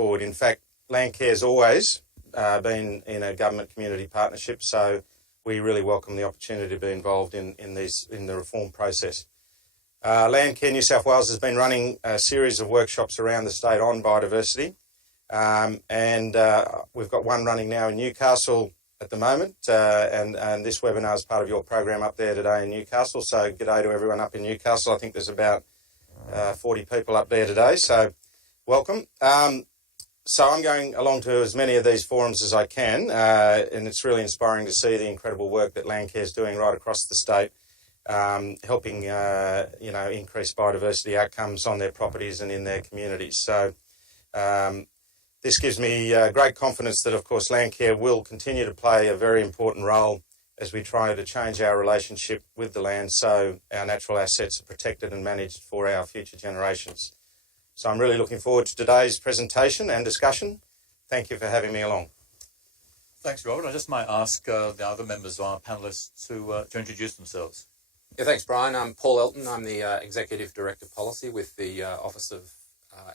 forward. In fact, Landcare's always been in a government-community partnership, so we really welcome the opportunity to be involved in the reform process. Landcare New South Wales has been running a series of workshops around the state on biodiversity, and we've got one running now in Newcastle at the moment, and this webinar is part of your program up there today in Newcastle, so g'day to everyone up in Newcastle. I think there's about 40 people up there today, so welcome. So I'm going along to as many of these forums as I can, and it's really inspiring to see the incredible work that Landcare is doing right across the state, helping increase biodiversity outcomes on their properties and in their communities. So this gives me great confidence that, of course, Landcare will continue to play a very important role as we try to change our relationship with the land so our natural assets are protected and managed for our future generations. So I'm really looking forward to today's presentation and discussion. Thank you for having me along. Thanks, Robert. I just might ask the other members of our panellists to introduce themselves. Yeah, thanks, Brian. I'm Paul Elton. I'm the Executive Director of Policy with the Office of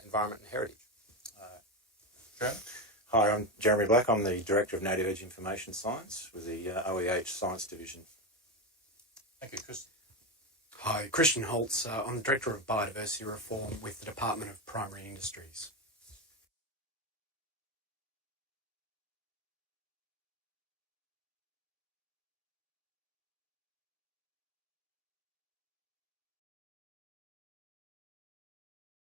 Environment and Heritage. Jeremy? Hi, I'm Jeremy Black. I'm the Director of Native Edge Information Science with the OEH Science Division. Thank you, Chris. Hi, Christian Holtz. I'm the Director of Biodiversity Reform with the Department of Primary Industries.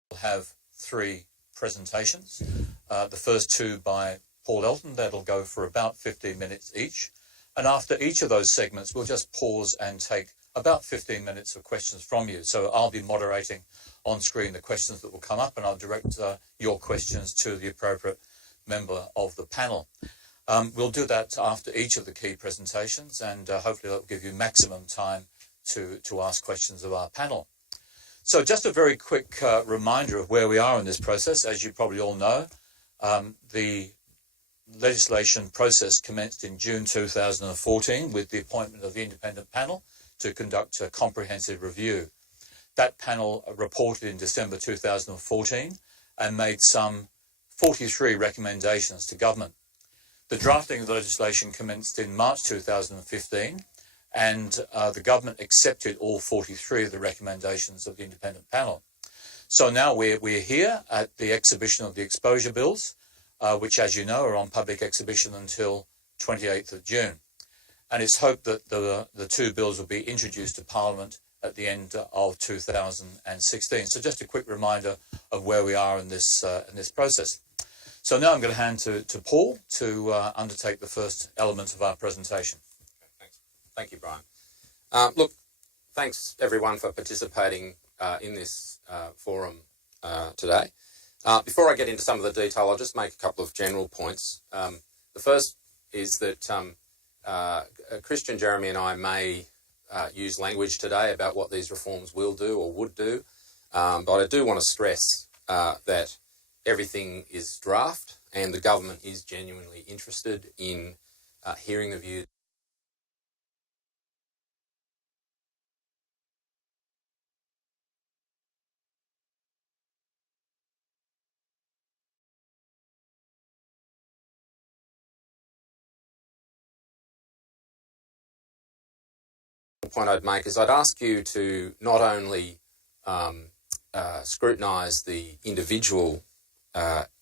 We'll have three presentations. The first two by Paul Elton, that'll go for about 15 minutes each. And after each of those segments, we'll just pause and take about 15 minutes of questions from you. So I'll be moderating on screen the questions that will come up, and I'll direct your questions to the appropriate member of the panel. We'll do that after each of the key presentations, and hopefully that'll give you maximum time to ask questions of our panel. So just a very quick reminder of where we are in this process. As you probably all know, the legislation process commenced in June 2014 with the appointment of the independent panel to conduct a comprehensive review. That panel reported in December 2014 and made some 43 recommendations to government. The drafting of the legislation commenced in March 2015, and the government accepted all 43 of the recommendations of the independent panel. So now we're here at the exhibition of the exposure bills, which, as you know, are on public exhibition until 28th of June. And it's hoped that the two bills will be introduced to Parliament at the end of 2016. So just a quick reminder of where we are in this process. So now I'm going to hand to Paul to undertake the first element of our presentation. Okay, thanks. Thank you, Brian. Look, thanks everyone for participating in this forum today. Before I get into some of the detail, I'll just make a couple of general points. The first is that Christian, Jeremy and I may use language today about what these reforms will do or would do, but I do want to stress that everything is draft and the government is genuinely interested in hearing the views. Point I'd make is I'd ask you to not only scrutinise the individual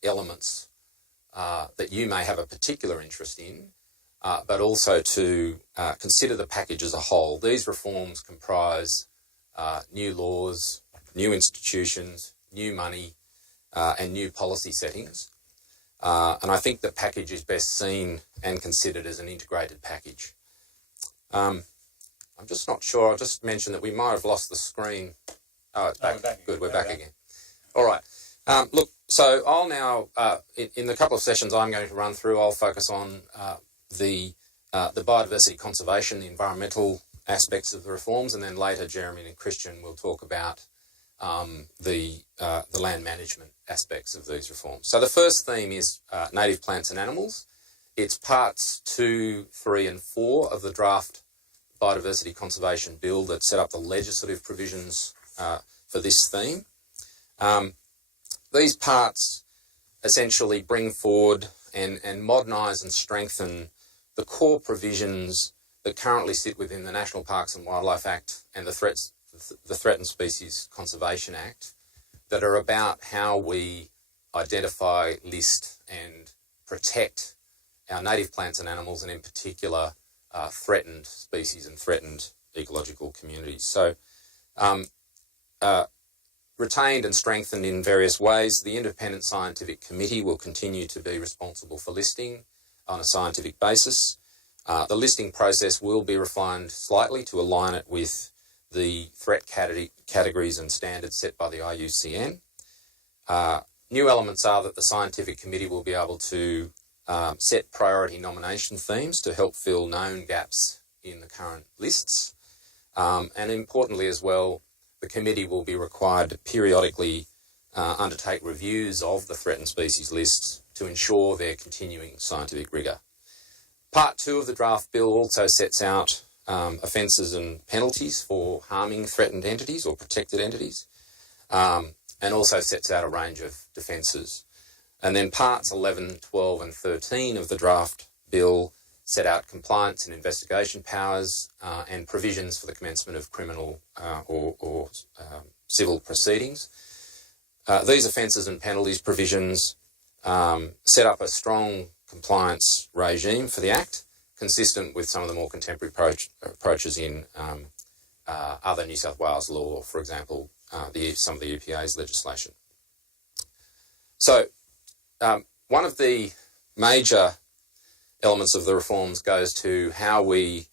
elements that you may have a particular interest in, but also to consider the package as a whole. These reforms comprise new laws, new institutions, new money, and new policy settings. And I think the package is best seen and considered as an integrated package. I'm just not sure. I'll just mention that we might have lost the screen. Oh, it's back. Good, we're back again. All right. Look, so I'll now, in the couple of sessions I'm going to run through, I'll focus on the biodiversity conservation, the environmental aspects of the reforms, and then later Jeremy and Christian will talk about the land management aspects of these reforms. So the first theme is native plants and animals. It's parts 2, 3 and 4 of the draft Biodiversity Conservation Bill that set up the legislative provisions for this theme. These parts essentially bring forward and modernise and strengthen the core provisions that currently sit within the National Parks and Wildlife Act and the Threatened Species Conservation Act that are about how we identify, list and protect our native plants and animals, and in particular threatened species and threatened ecological communities. So retained and strengthened in various ways, the Independent Scientific Committee will continue to be responsible for listing on a scientific basis. The listing process will be refined slightly to align it with the threat categories and standards set by the IUCN. New elements are that the Scientific Committee will be able to set priority nomination themes to help fill known gaps in the current lists. And importantly as well, the committee will be required to periodically undertake reviews of the threatened species lists to ensure their continuing scientific rigour. Part 2 of the draft bill also sets out offences and penalties for harming threatened entities or protected entities, and also sets out a range of defences. And then parts 11, 12 and 13 of the draft bill set out compliance and investigation powers and provisions for the commencement of criminal or civil proceedings. These offences and penalties provisions set up a strong compliance regime for the Act, consistent with some of the more contemporary approaches in other New South Wales law, for example, some of the EPA's legislation. So one of the major elements of the reforms goes to how we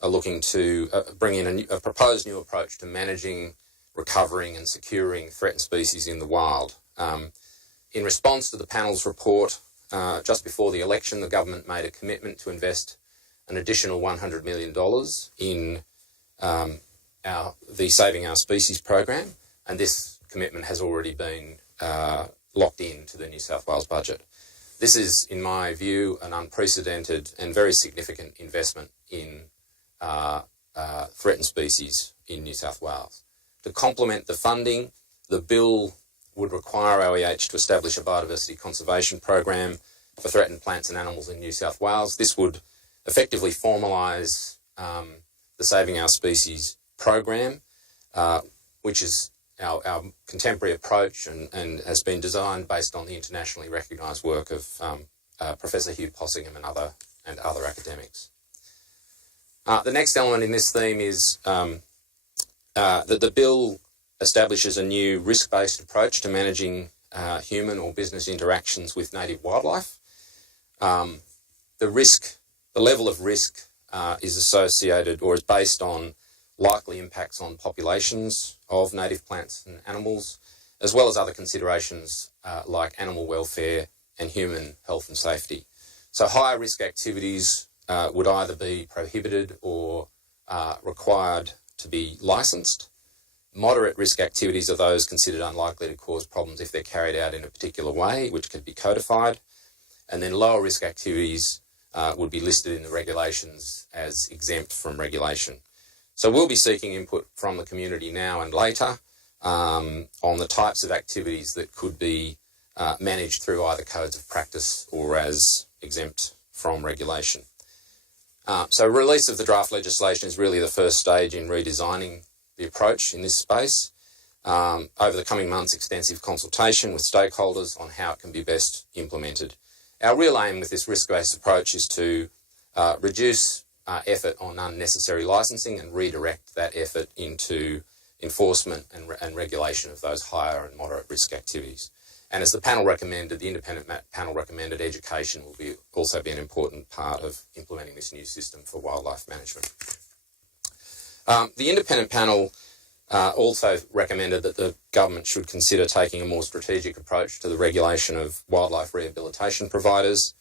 are looking to bring in a proposed new approach to managing, recovering and securing threatened species in the wild. In response to the panel's report, just before the election, the government made a commitment to invest an additional $100 million in the Saving Our Species program, and this commitment has already been locked into the New South Wales budget. This is, in my view, an unprecedented and very significant investment in threatened species in New South Wales. To complement the funding, the bill would require OEH to establish a biodiversity conservation program for threatened plants and animals in New South Wales. This would effectively formalise the Saving Our Species program, which is our contemporary approach and has been designed based on the internationally recognised work of Professor Hugh Possingham and other academics. The next element in this theme is that the bill establishes a new risk-based approach to managing human or business interactions with native wildlife. The level of risk is associated or is based on likely impacts on populations of native plants and animals, as well as other considerations like animal welfare and human health and safety. So higher risk activities would either be prohibited or required to be licensed. Moderate risk activities are those considered unlikely to cause problems if they're carried out in a particular way, which could be codified. And then lower risk activities would be listed in the regulations as exempt from regulation. So we'll be seeking input from the community now and later on the types of activities that could be managed through either codes of practice or as exempt from regulation. So release of the draft legislation is really the first stage in redesigning the approach in this space. Over the coming months, extensive consultation with stakeholders on how it can be best implemented. Our real aim with this risk-based approach is to reduce effort on unnecessary licensing and redirect that effort into enforcement and regulation of those higher and moderate risk activities. And as the panel recommended, the independent panel recommended, education will also be an important part of implementing this new system for wildlife management. The independent panel also recommended that the government should consider taking a more strategic approach to the regulation of wildlife rehabilitation providers.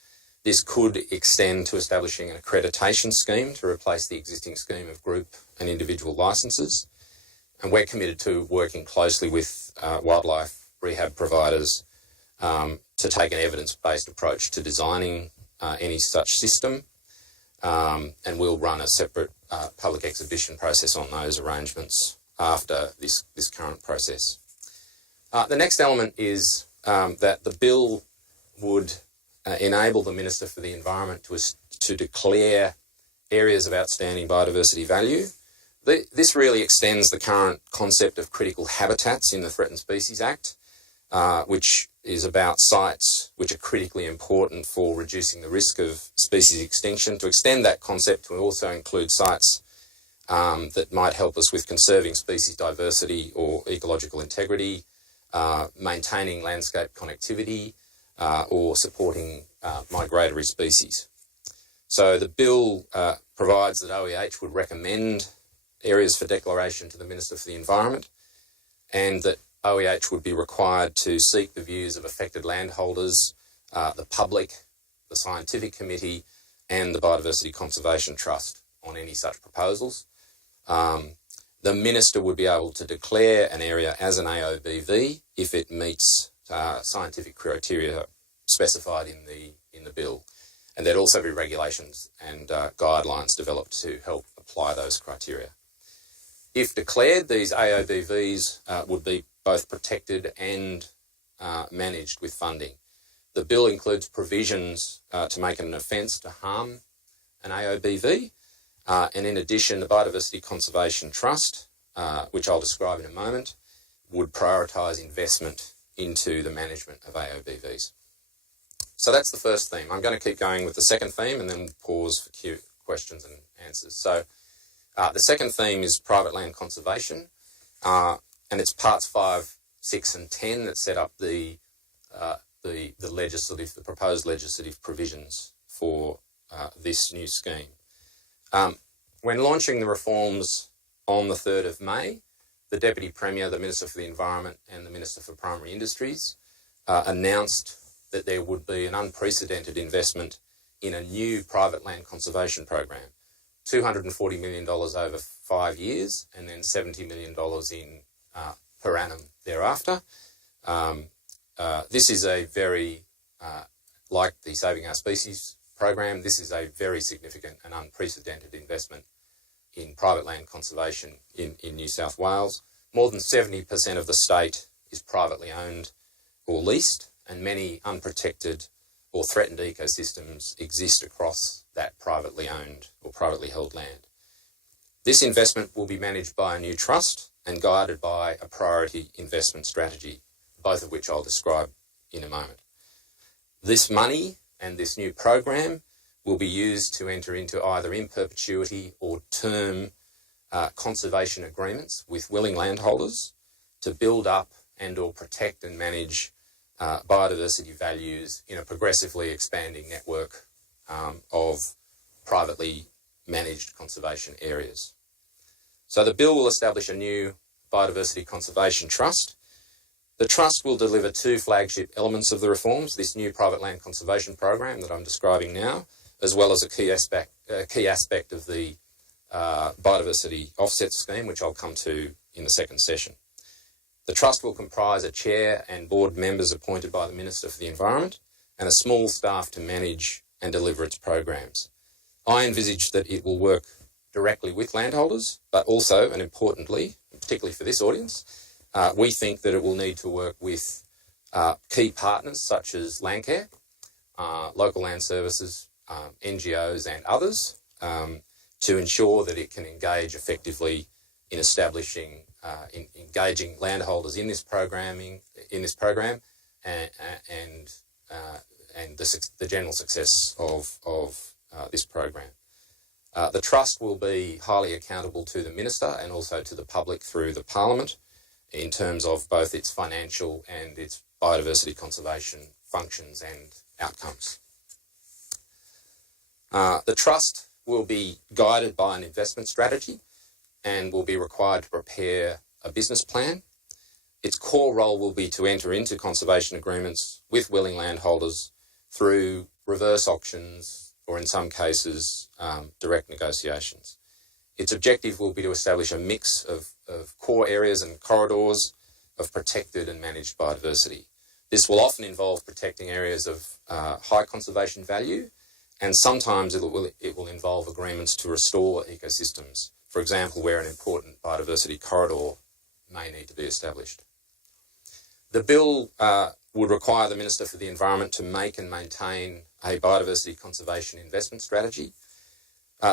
This could extend to establishing an accreditation scheme to replace the existing scheme of group and individual licences. And we're committed to working closely with wildlife rehab providers to take an evidence-based approach to designing any such system. And we'll run a separate public exhibition process on those arrangements after this current process. The next element is that the bill would enable the Minister for the Environment to declare areas of outstanding biodiversity value. This really extends the current concept of critical habitats in the Threatened Species Act, which is about sites which are critically important for reducing the risk of species extinction, to extend that concept to also include sites that might help us with conserving species diversity or ecological integrity, maintaining landscape connectivity, or supporting migratory species. So the bill provides that OEH would recommend areas for declaration to the Minister for the Environment, and that OEH would be required to seek the views of affected landholders, the public, the scientific committee, and the Biodiversity Conservation Trust on any such proposals. The Minister would be able to declare an area as an AOBV if it meets scientific criteria specified in the bill. And there'd also be regulations and guidelines developed to help apply those criteria. If declared, these AOBVs would be both protected and managed with funding. The bill includes provisions to make it an offence to harm an AOBV, and in addition, the Biodiversity Conservation Trust, which I'll describe in a moment, would prioritise investment into the management of AOBVs. So that's the first theme. I'm going to keep going with the second theme and then pause for questions and answers. So the second theme is private land conservation, and it's parts 5, 6 and 10 that set up the proposed legislative provisions for this new scheme. When launching the reforms on the 3rd of May, the Deputy Premier, the Minister for the Environment and the Minister for Primary Industries announced that there would be an unprecedented investment in a new private land conservation program, $240 million over 5 years and then $70 million per annum thereafter. This is a very, like the Saving Our Species program, this is a very significant and unprecedented investment in private land conservation in New South Wales. More than 70% of the state is privately owned or leased, and many unprotected or threatened ecosystems exist across that privately owned or privately held land. This investment will be managed by a new trust and guided by a priority investment strategy, both of which I'll describe in a moment. This money and this new program will be used to enter into either in perpetuity or term conservation agreements with willing landholders to build up and or protect and manage biodiversity values in a progressively expanding network of privately managed conservation areas. So the bill will establish a new Biodiversity Conservation Trust. The Trust will deliver 2 flagship elements of the reforms, this new private land conservation program that I'm describing now, as well as a key aspect of the biodiversity offset scheme, which I'll come to in the second session. The Trust will comprise a chair and board members appointed by the Minister for the Environment and a small staff to manage and deliver its programs. I envisage that it will work directly with landholders, but also, and importantly, particularly for this audience, we think that it will need to work with key partners such as Landcare, local land services, NGOs and others to ensure that it can engage effectively in establishing, engaging landholders in this program and the general success of this program. The Trust will be highly accountable to the Minister and also to the public through the Parliament in terms of both its financial and its biodiversity conservation functions and outcomes. The Trust will be guided by an investment strategy and will be required to prepare a business plan. Its core role will be to enter into conservation agreements with willing landholders through reverse auctions or, in some cases, direct negotiations. Its objective will be to establish a mix of core areas and corridors of protected and managed biodiversity. This will often involve protecting areas of high conservation value, and sometimes it will involve agreements to restore ecosystems, for example, where an important biodiversity corridor may need to be established. The bill would require the Minister for the Environment to make and maintain a biodiversity conservation investment strategy.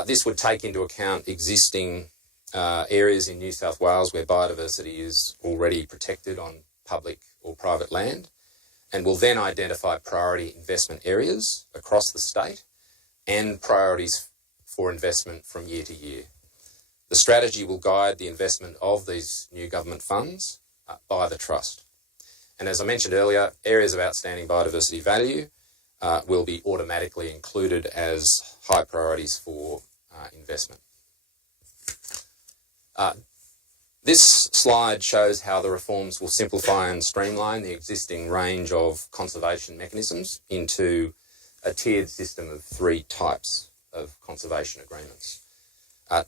This would take into account existing areas in New South Wales where biodiversity is already protected on public or private land, and will then identify priority investment areas across the state and priorities for investment from year to year. The strategy will guide the investment of these new government funds by the Trust. And as I mentioned earlier, areas of outstanding biodiversity value will be automatically included as high priorities for investment. This slide shows how the reforms will simplify and streamline the existing range of conservation mechanisms into a tiered system of 3 types of conservation agreements.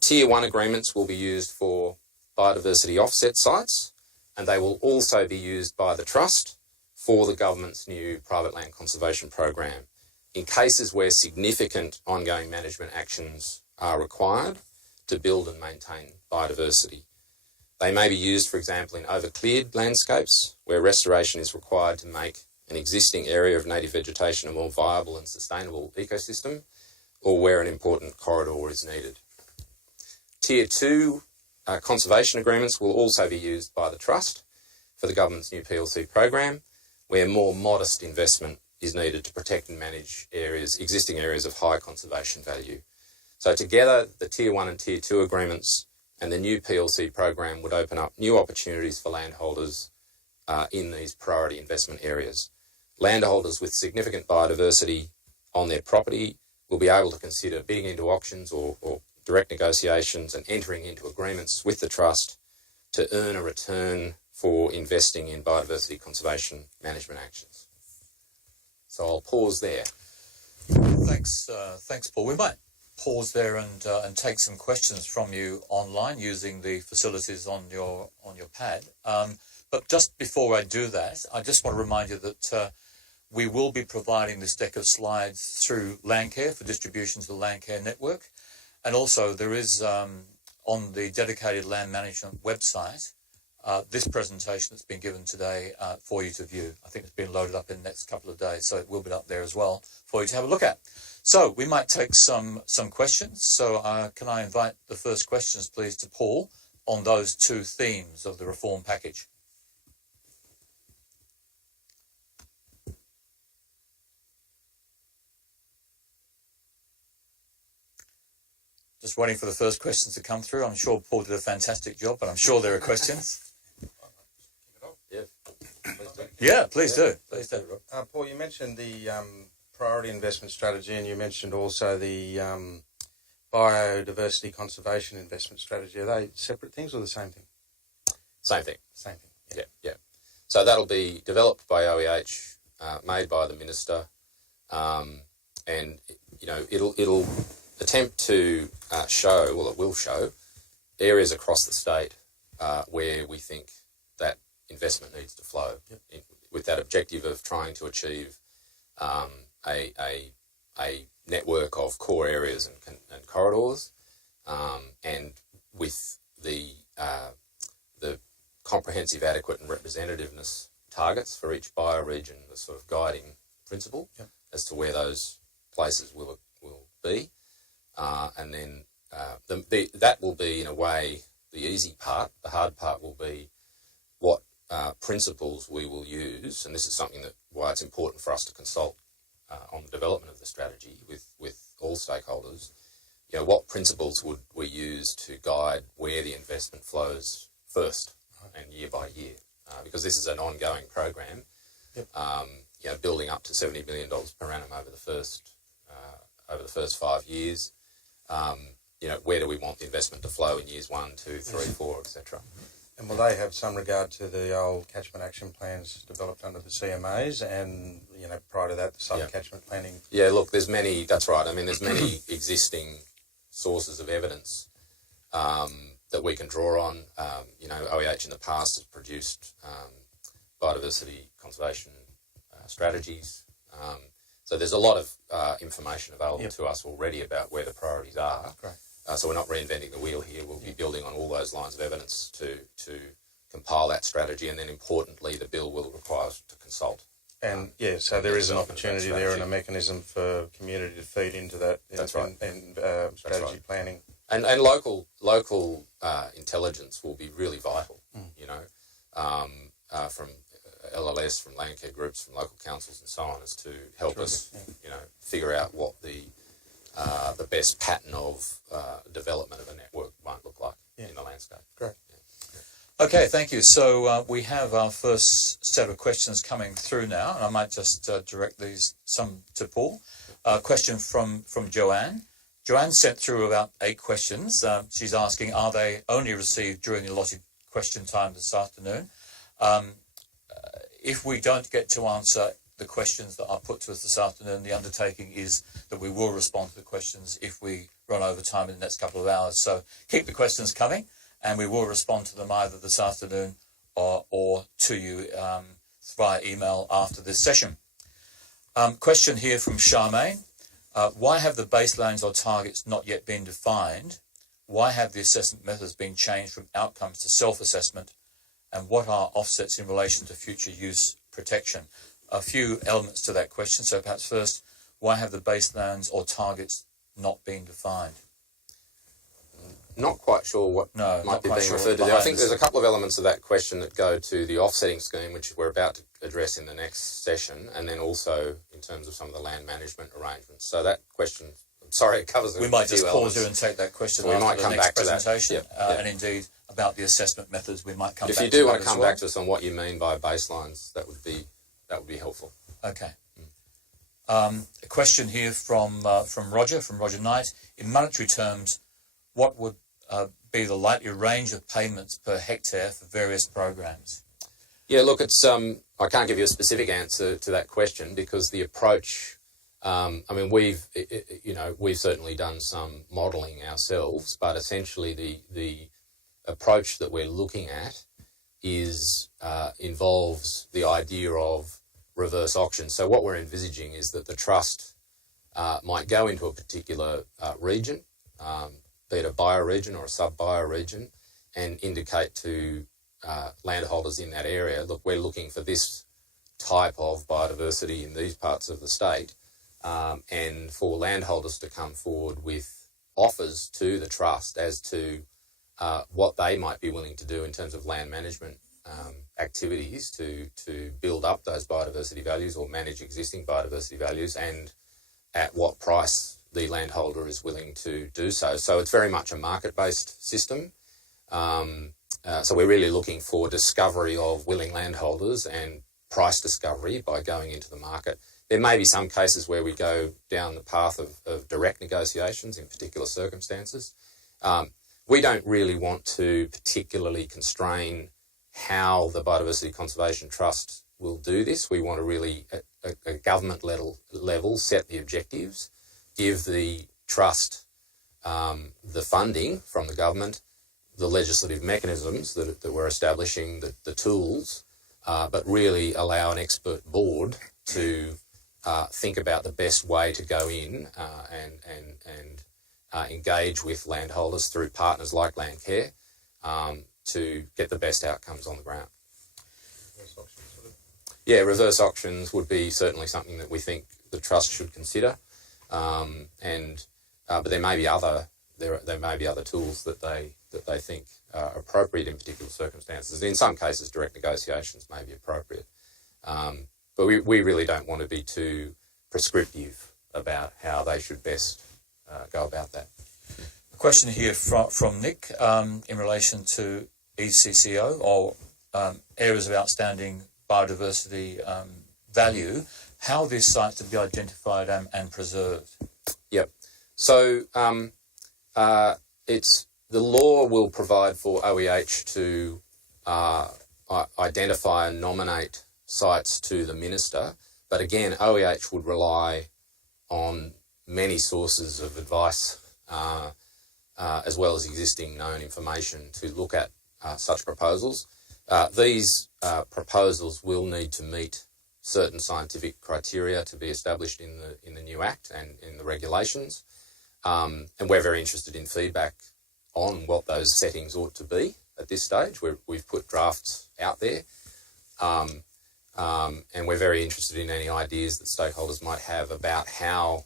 Tier 1 agreements will be used for biodiversity offset sites, and they will also be used by the Trust for the government's new private land conservation program in cases where significant ongoing management actions are required to build and maintain biodiversity. They may be used, for example, in overcleared landscapes where restoration is required to make an existing area of native vegetation a more viable and sustainable ecosystem, or where an important corridor is needed. Tier 2 conservation agreements will also be used by the Trust for the government's new PLC program, where more modest investment is needed to protect and manage existing areas of high conservation value. So together, the Tier 1 and Tier 2 agreements and the new PLC program would open up new opportunities for landholders in these priority investment areas. Landholders with significant biodiversity on their property will be able to consider bidding into auctions or direct negotiations and entering into agreements with the Trust to earn a return for investing in biodiversity conservation management actions. So I'll pause there. Thanks, Paul. We might pause there and take some questions from you online using the facilities on your pad. But just before I do that, I just want to remind you that we will be providing this deck of slides through Landcare for distribution to the Landcare network. And also there is on the dedicated land management website this presentation that's been given today for you to view. I think it's been loaded up in the next couple of days, so it will be up there as well for you to have a look at. So we might take some questions. So can I invite the first questions, please, to Paul on those 2 themes of the reform package? Just waiting for the first questions to come through. I'm sure Paul did a fantastic job, but I'm sure there are questions. Yeah, please do. Please do. Paul, you mentioned the priority investment strategy, and you mentioned also the biodiversity conservation investment strategy. Are they separate things or the same thing? Same thing. Same thing. Yeah. So that'll be developed by OEH, made by the Minister, and it'll attempt to show, well, it will show, areas across the state where we think that investment needs to flow, with that objective of trying to achieve a network of core areas and corridors, and with the comprehensive, adequate and representativeness targets for each bioregion, the sort of guiding principle as to where those places will be. And then that will be, in a way, the easy part. The hard part will be what principles we will use, and this is something why it's important for us to consult on the development of the strategy with all stakeholders. What principles would we use to guide where the investment flows first and year by year? Because this is an ongoing program, building up to $70 million per annum over the first 5 years. Where do we want the investment to flow in years 1, 2, 3, 4, etc.? And will they have some regard to the old catchment action plans developed under the CMAs and, prior to that, the sub-catchment planning? Yeah, look, there's many, that's right. I mean, there's many existing sources of evidence that we can draw on. OEH in the past has produced biodiversity conservation strategies. So there's a lot of information available to us already about where the priorities are. Great. So we're not reinventing the wheel here. We'll be building on all those lines of evidence to compile that strategy, and then importantly, the bill will require us to consult And so there is an opportunity there and a strategy. mechanism for community to feed into that. That's right. And strategy right. planning. And local intelligence will be really vital, you know, from LLS, from land care groups, from local councils and so on, as to help us, you know, figure out what the best pattern of development of a network might look like in the landscape. Great. Okay, thank you. So we have our first set of questions coming through now, and I might just direct these some to Paul. Question from Joanne. Joanne sent through about 8 questions. She's asking, are they only received during the allotted question time this afternoon? If we don't get to answer the questions that are put to us this afternoon, the undertaking is that we will respond to the questions if we run over time in the next couple of hours. So keep the questions coming, and we will respond to them either this afternoon or to you via email after this session. Question here from Charmaine. Why have the baselines or targets not yet been defined? Why have the assessment methods been changed from outcomes to self-assessment? And what are offsets in relation to future use protection? A few elements to that question. So perhaps first, why have the baselines or targets not been defined? Not quite sure what might be being referred to there. I think there's a couple of elements of that question that go to the offsetting scheme, which we're about to address in the next session, and then also in terms of some of the land management arrangements. So that question, I'm sorry, it covers a few elements. We might just pause here and take that question after the next presentation. And indeed, about the assessment methods, we might come back to that. If you do want to come back to us on what you mean by baselines, that would be helpful. Okay. A question here from Roger Knight. In monetary terms, what would be the likely range of payments per hectare for various programs? Yeah, look, it's I can't give you a specific answer to that question because the approach. I mean, we've certainly done some modelling ourselves, but essentially the approach that we're looking at involves the idea of reverse auction. So what we're envisaging is that the trust might go into a particular region, be it a bioregion or a sub-bioregion, and indicate to landholders in that area, look, we're looking for this type of biodiversity in these parts of the state, and for landholders to come forward with offers to the trust as to what they might be willing to do in terms of land management activities to build up those biodiversity values or manage existing biodiversity values, and at what price the landholder is willing to do so. So it's very much a market-based system. So we're really looking for discovery of willing landholders and price discovery by going into the market. There may be some cases where we go down the path of direct negotiations in particular circumstances. We don't really want to particularly constrain how the Biodiversity Conservation Trust will do this. We want to really, at a government level, set the objectives, give the trust the funding from the government, the legislative mechanisms that we're establishing, the tools, but really allow an expert board to think about the best way to go in and engage with landholders through partners like Landcare to get the best outcomes on the ground. Yeah, reverse auctions would be certainly something that we think the trust should consider, but there may be other tools that they think are appropriate in particular circumstances. In some cases, direct negotiations may be appropriate, but we really don't want to be too prescriptive about how they should best go about that. A question here from Nick in relation to ECCO or areas of outstanding biodiversity value, how these sites to be identified and preserved. Yep. So the law will provide for OEH to identify and nominate sites to the minister, but again, OEH would rely on many sources of advice as well as existing known information to look at such proposals. These proposals will need to meet certain scientific criteria to be established in the new Act and in the regulations, and we're very interested in feedback on what those settings ought to be at this stage. We've put drafts out there. and we're very interested in any ideas that stakeholders might have about how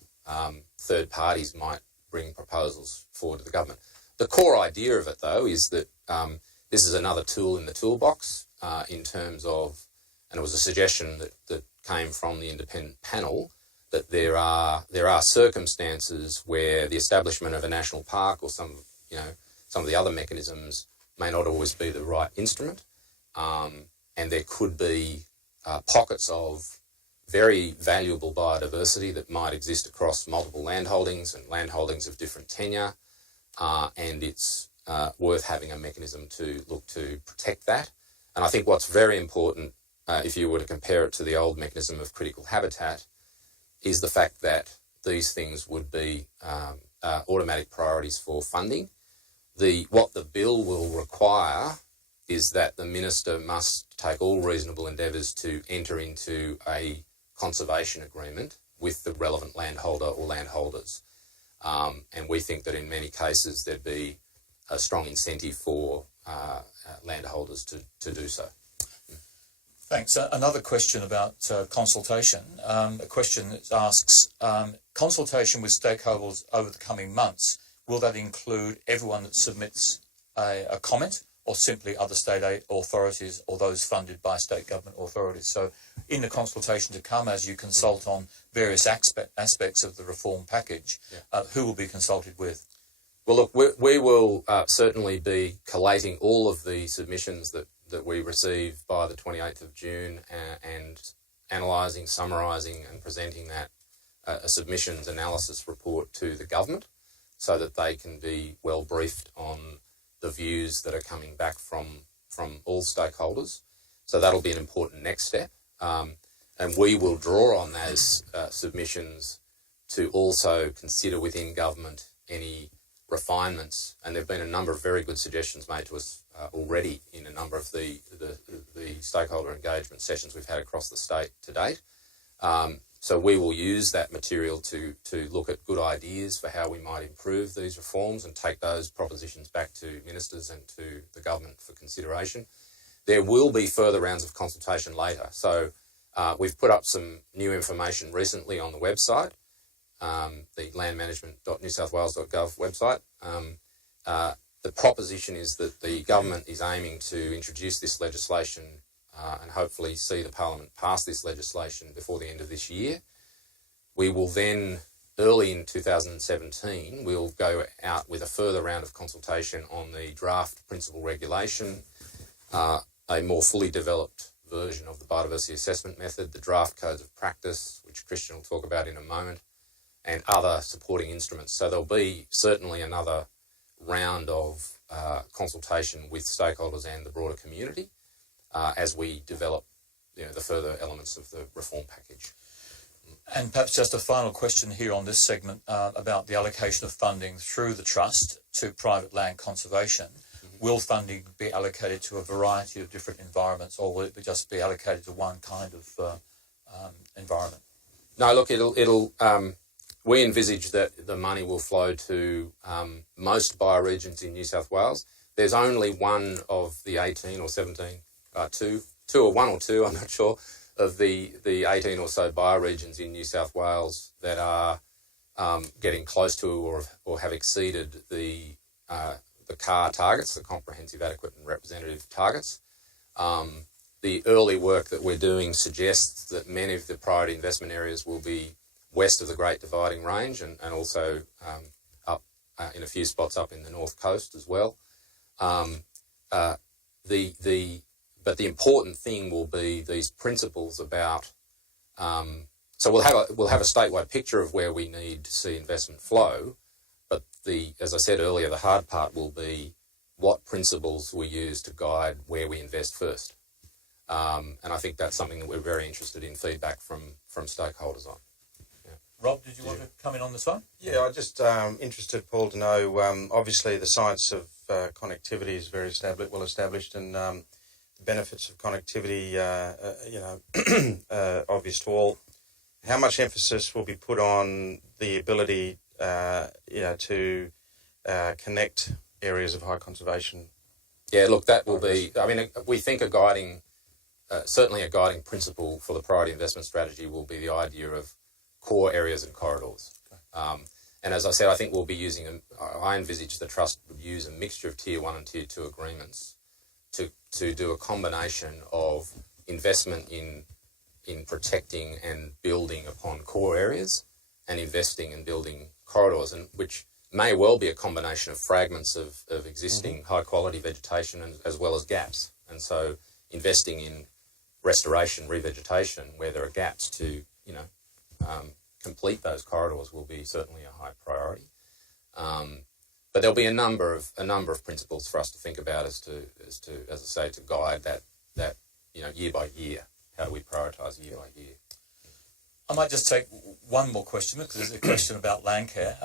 third parties might bring proposals forward to the government. The core idea of it, though, is that this is another tool in the toolbox in terms of, and it was a suggestion that came from the independent panel, that there are circumstances where the establishment of a national park or some of the other mechanisms may not always be the right instrument, and there could be pockets of very valuable biodiversity that might exist across multiple landholdings and landholdings of different tenure, and it's worth having a mechanism to look to protect that. And I think what's very important, if you were to compare it to the old mechanism of critical habitat, is the fact that these things would be automatic priorities for funding. What the bill will require is that the minister must take all reasonable endeavours to enter into a conservation agreement with the relevant landholder or landholders. And we think that in many cases there'd be a strong incentive for landholders to do so. Thanks. Another question about consultation. A question that asks, consultation with stakeholders over the coming months, will that include everyone that submits a comment, or simply other state authorities or those funded by state government authorities? So in the consultation to come, as you consult on various aspects of the reform package, who will be consulted with? Well, look, we will certainly be collating all of the submissions that we receive by the 28th of June and analysing, summarising and presenting that a submissions analysis report to the government so that they can be well briefed on the views that are coming back from all stakeholders. So that'll be an important next step. And we will draw on those submissions to also consider within government any refinements. And there have been a number of very good suggestions made to us already in a number of the stakeholder engagement sessions we've had across the state to date. So we will use that material to look at good ideas for how we might improve these reforms and take those propositions back to ministers and to the government for consideration. There will be further rounds of consultation later. So we've put up some new information recently on the website, the landmanagement.newsouthwales.gov website. The proposition is that the government is aiming to introduce this legislation and hopefully see the Parliament pass this legislation before the end of this year. We will then, early in 2017, we'll go out with a further round of consultation on the draft principal regulation, a more fully developed version of the biodiversity assessment method, the draft codes of practice, which Christian will talk about in a moment, and other supporting instruments. So there'll be certainly another round of consultation with stakeholders and the broader community as we develop the further elements of the reform package. And perhaps just a final question here on this segment about the allocation of funding through the Trust to private land conservation. Will funding be allocated to a variety of different environments, or will it just be allocated to one kind of environment? No, look, it'll we envisage that the money will flow to most bioregions in New South Wales. There's only one of the 18 or 17, one or two, I'm not sure, of the 18 or so bioregions in New South Wales that are getting close to or have exceeded the CAR targets, the Comprehensive, Adequate and Representative targets. The early work that we're doing suggests that many of the priority investment areas will be west of the Great Dividing Range and also up in a few spots up in the North Coast as well. But the important thing will be these principles about. So we'll have a statewide picture of where we need to see investment flow, but as I said earlier, the hard part will be what principles we use to guide where we invest first. And I think that's something that we're very interested in feedback from stakeholders on. Yeah. Rob, did you want to come in on this one? Yeah, I'm just interested, Paul, to know, obviously the science of connectivity is very well established, and the benefits of connectivity, obvious to all. How much emphasis will be put on the ability, to connect areas of high conservation? Yeah, look, that will be, I mean, we think a guiding certainly a guiding principle for the priority investment strategy will be the idea of core areas and corridors. And as I said, I think we'll be using, I envisage the Trust would use a mixture of Tier 1 and Tier 2 agreements to do a combination of investment in protecting and building upon core areas and investing and building corridors, and which may well be a combination of fragments of existing high-quality vegetation as well as gaps. And so investing in restoration, revegetation, where there are gaps to, complete those corridors will be certainly a high priority. But there'll be a number of principles for us to think about as I say, to guide that year by year. How do we prioritise year by year? I might just take one more question, because there's a question about land care.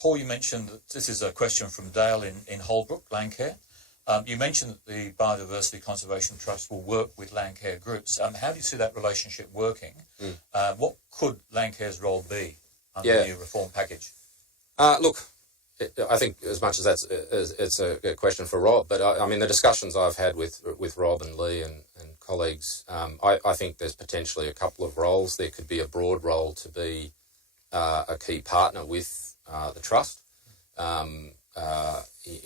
Paul, you mentioned that this is a question from Dale in Holbrook, land care. You mentioned that the Biodiversity Conservation Trust will work with land care groups. How do you see that relationship working? What could land care's role be under the new reform package? Look, I think as much as it's a question for Rob, but I mean the discussions I've had with Rob and Lee and colleagues, I think there's potentially a couple of roles. There could be a broad role to be a key partner with the Trust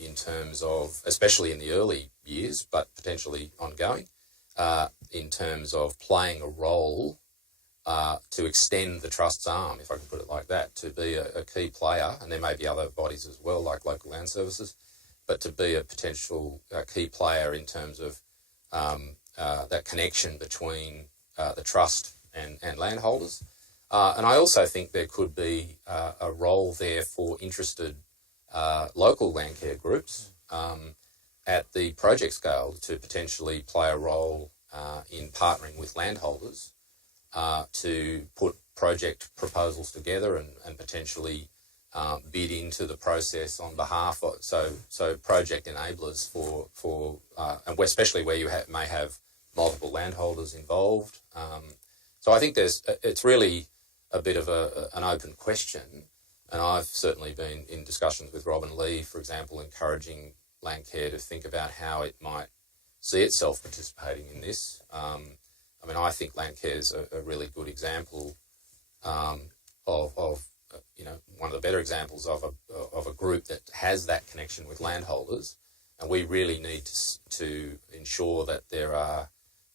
in terms of, especially in the early years, but potentially ongoing, in terms of playing a role to extend the Trust's arm, if I can put it like that, to be a key player, and there may be other bodies as well, like local land services, but to be a potential key player in terms of that connection between the Trust and landholders. And I also think there could be a role there for interested local land care groups at the project scale to potentially play a role in partnering with landholders to put project proposals together and potentially bid into the process on behalf of so project enablers for and especially where you may have multiple landholders involved. So I think it's really a bit of an open question, and I've certainly been in discussions with Rob and Lee, for example, encouraging Landcare to think about how it might see itself participating in this. I mean, I think Landcare is a really good example of one of the better examples of a group that has that connection with landholders, and we really need to ensure that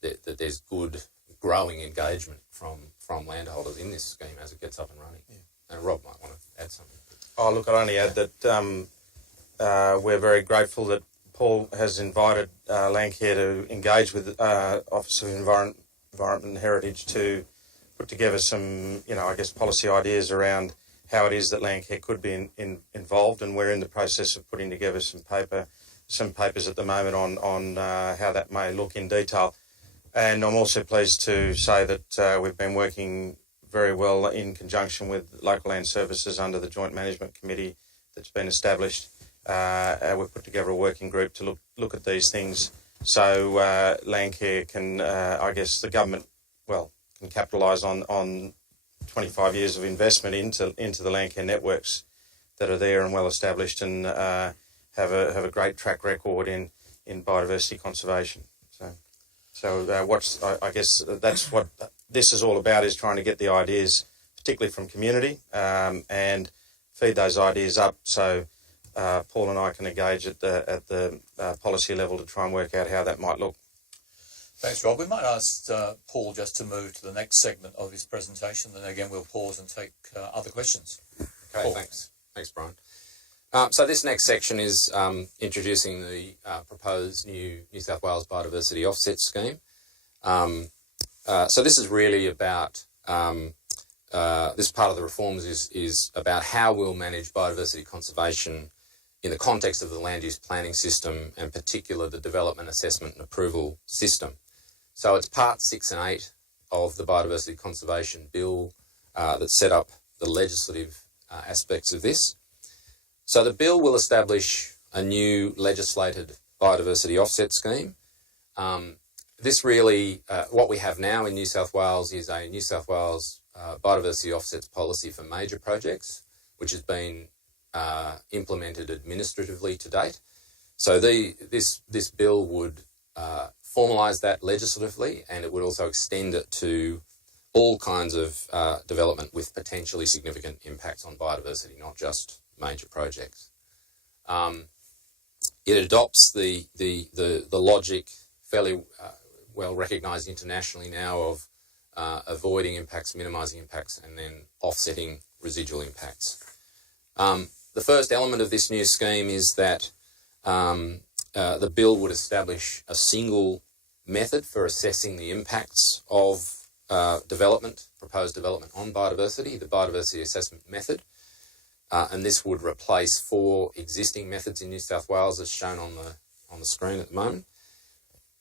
that there's good growing engagement from landholders in this scheme as it gets up and running. Yeah. And Rob might want to add something. Oh, look, I'd only add that we're very grateful that Paul has invited Landcare to engage with Office of Environment and Heritage to put together some, policy ideas around how it is that Landcare could be involved, and we're in the process of putting together some papers at the moment on how that may look in detail. And I'm also pleased to say that we've been working very well in conjunction with local land services under the Joint Management Committee that's been established. We've put together a working group to look at these things, so Landcare can, the government, can capitalise on 25 years of investment into the Landcare networks that are there and well established, and have a great track record in biodiversity conservation. So that's what this is all about, is trying to get the ideas, particularly from community, and feed those ideas up so Paul and I can engage at the policy level to try and work out how that might look. Thanks, Rob. We might ask Paul just to move to the next segment of his presentation, then again we'll pause and take other questions. Okay, Paul. Thanks, Brian. So this next section is introducing the proposed new New South Wales Biodiversity Offset Scheme. So this is really about, this part of the reforms is about how we'll manage biodiversity conservation in the context of the land use planning system, and particular the development assessment and approval system. So it's part 6 and 8 of the Biodiversity Conservation Bill that set up the legislative aspects of this. So the bill will establish a new legislated biodiversity offset scheme. This really, what we have now in New South Wales is a New South Wales biodiversity offsets policy for major projects, which has been implemented administratively to date. So this bill would formalise that legislatively, and it would also extend it to all kinds of development with potentially significant impacts on biodiversity, not just major projects. It adopts the logic fairly well recognised internationally now of avoiding impacts, minimising impacts, and then offsetting residual impacts. The first element of this new scheme is that the bill would establish a single method for assessing the impacts of proposed development on biodiversity, the biodiversity assessment method. And this would replace 4 existing methods in New South Wales, as shown on the screen at the moment.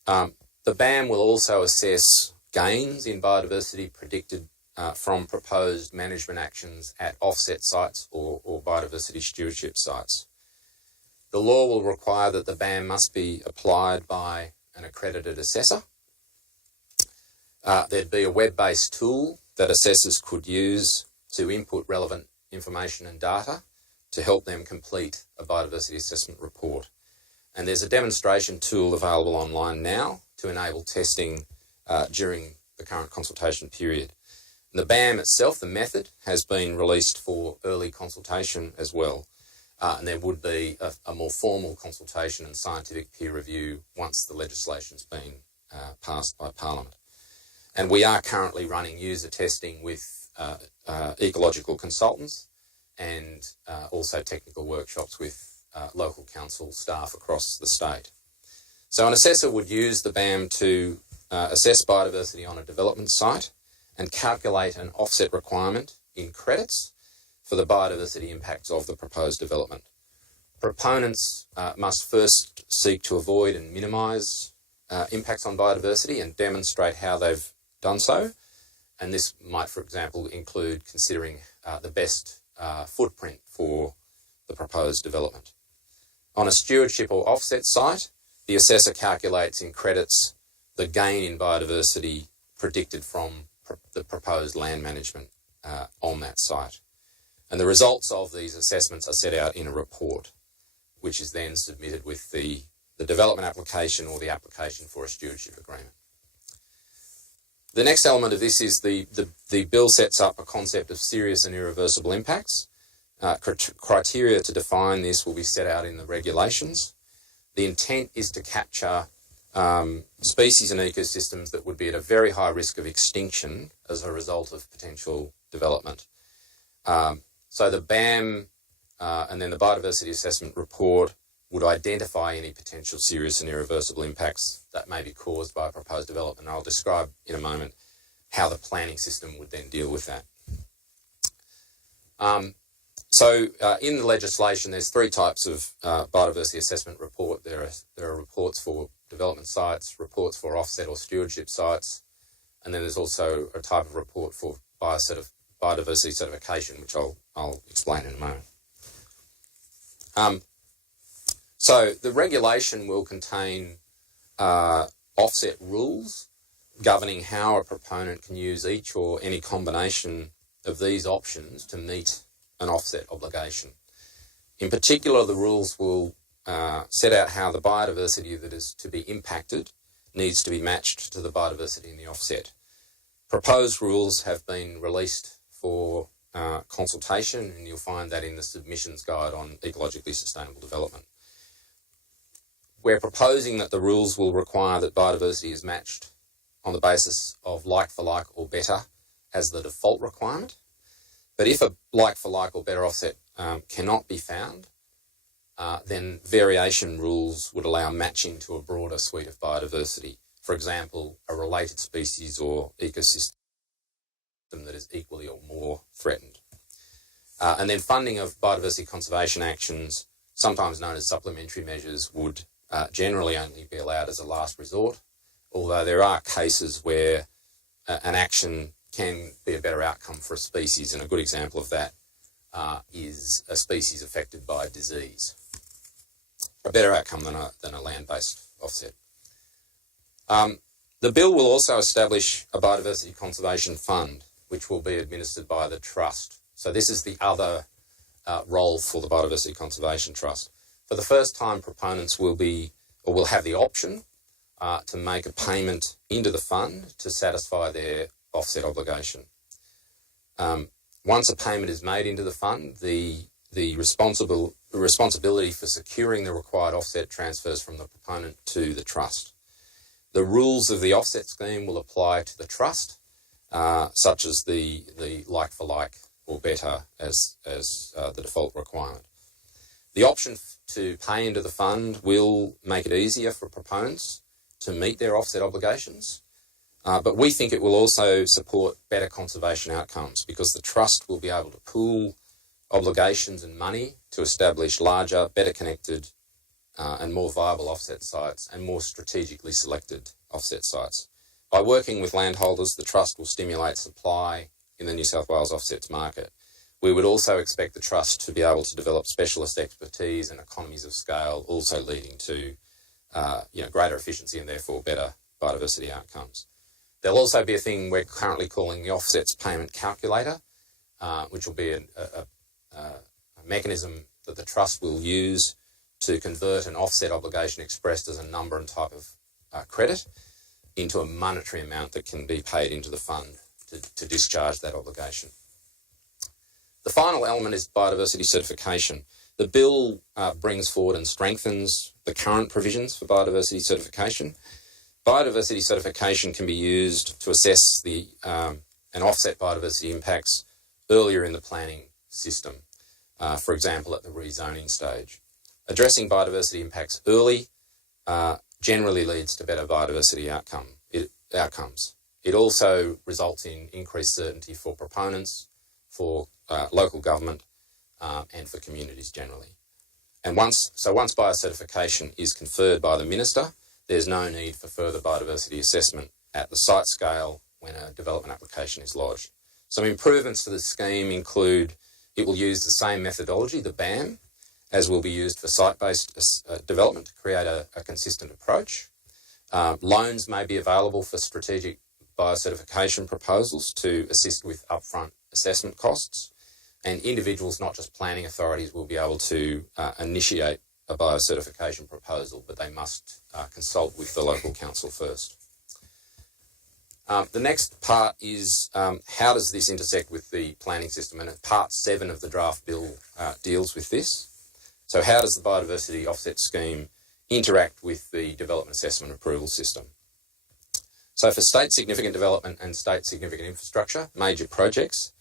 The BAM will also assess gains in biodiversity predicted from proposed management actions at offset sites or biodiversity stewardship sites. The law will require that the BAM must be applied by an accredited assessor. There'd be a web-based tool that assessors could use to input relevant information and data to help them complete a biodiversity assessment report. And there's a demonstration tool available online now to enable testing during the current consultation period. And the BAM itself, the method, has been released for early consultation as well. And there would be a more formal consultation and scientific peer review once the legislation's been passed by Parliament. And we are currently running user testing with ecological consultants and also technical workshops with local council staff across the state. So an assessor would use the BAM to assess biodiversity on a development site and calculate an offset requirement in credits for the biodiversity impacts of the proposed development. Proponents must first seek to avoid and minimise impacts on biodiversity and demonstrate how they've done so. And this might, for example, include considering the best footprint for the proposed development. On a stewardship or offset site, the assessor calculates in credits the gain in biodiversity predicted from the proposed land management on that site. And the results of these assessments are set out in a report, which is then submitted with the development application or the application for a stewardship agreement. The next element of this is the bill sets up a concept of serious and irreversible impacts. Criteria to define this will be set out in the regulations. The intent is to capture species and ecosystems that would be at a very high risk of extinction as a result of potential development. So the BAM and then the biodiversity assessment report would identify any potential serious and irreversible impacts that may be caused by a proposed development. I'll describe in a moment how the planning system would then deal with that. In the legislation, there's 3 types of biodiversity assessment report. There are reports for development sites, reports for offset or stewardship sites, and then there's also a type of report for biodiversity certification, which I'll explain in a moment. So the regulation will contain offset rules governing how a proponent can use each or any combination of these options to meet an offset obligation. In particular, the rules will set out how the biodiversity that is to be impacted needs to be matched to the biodiversity in the offset. Proposed rules have been released for consultation, and you'll find that in the submissions guide on ecologically sustainable development. We're proposing that the rules will require that biodiversity is matched on the basis of like for like or better as the default requirement. But if a like for like or better offset cannot be found, then variation rules would allow matching to a broader suite of biodiversity. For example, a related species or ecosystem that is equally or more threatened. And then funding of biodiversity conservation actions, sometimes known as supplementary measures, would generally only be allowed as a last resort, although there are cases where an action can be a better outcome for a species, and a good example of that is a species affected by disease. A better outcome than a land-based offset. The bill will also establish a biodiversity conservation fund, which will be administered by the trust. So this is the other role for the Biodiversity Conservation Trust. For the first time, proponents will have the option to make a payment into the fund to satisfy their offset obligation. Once a payment is made into the fund, the responsibility for securing the required offset transfers from the proponent to the trust. The rules of the offset scheme will apply to the trust, such as the like for like or better as the default requirement. The option to pay into the fund will make it easier for proponents to meet their offset obligations, but we think it will also support better conservation outcomes because the trust will be able to pool obligations and money to establish larger, better connected and more viable offset sites and more strategically selected offset sites. By working with landholders, the trust will stimulate supply in the New South Wales offsets market. We would also expect the trust to be able to develop specialist expertise and economies of scale, also leading to greater efficiency and therefore better biodiversity outcomes. There'll also be a thing we're currently calling the offsets payment calculator, which will be a mechanism that the trust will use to convert an offset obligation expressed as a number and type of credit into a monetary amount that can be paid into the fund to discharge that obligation. The final element is biodiversity certification. The bill brings forward and strengthens the current provisions for biodiversity certification. Biodiversity certification can be used to assess and offset biodiversity impacts earlier in the planning system, for example, at the rezoning stage. Addressing biodiversity impacts early generally leads to better biodiversity outcomes. It also results in increased certainty for proponents, for local government, and for communities generally. And once biocertification is conferred by the Minister, there's no need for further biodiversity assessment at the site scale when a development application is lodged. Some improvements to the scheme include it will use the same methodology, the BAM, as will be used for site-based development to create a consistent approach. Loans may be available for strategic biocertification proposals to assist with upfront assessment costs, and individuals, not just planning authorities, will be able to initiate a biocertification proposal, but they must consult with the local council first. The next part is how does this intersect with the planning system, and part 7 of the draft bill deals with this. So how does the biodiversity offset scheme interact with the development assessment approval system? So for state significant development and state significant infrastructure, major projects,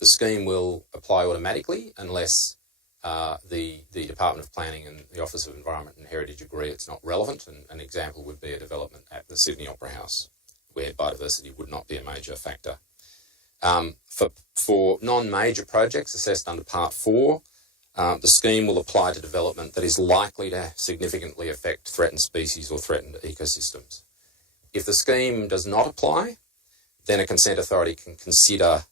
the scheme will apply automatically unless the Department of Planning and the Office of Environment and Heritage agree it's not relevant. And an example would be a development at the Sydney Opera House, where biodiversity would not be a major factor. For non-major projects assessed under Part 4, the scheme will apply to development that is likely to significantly affect threatened species or threatened ecosystems. If the scheme does not apply, then a consent authority can consider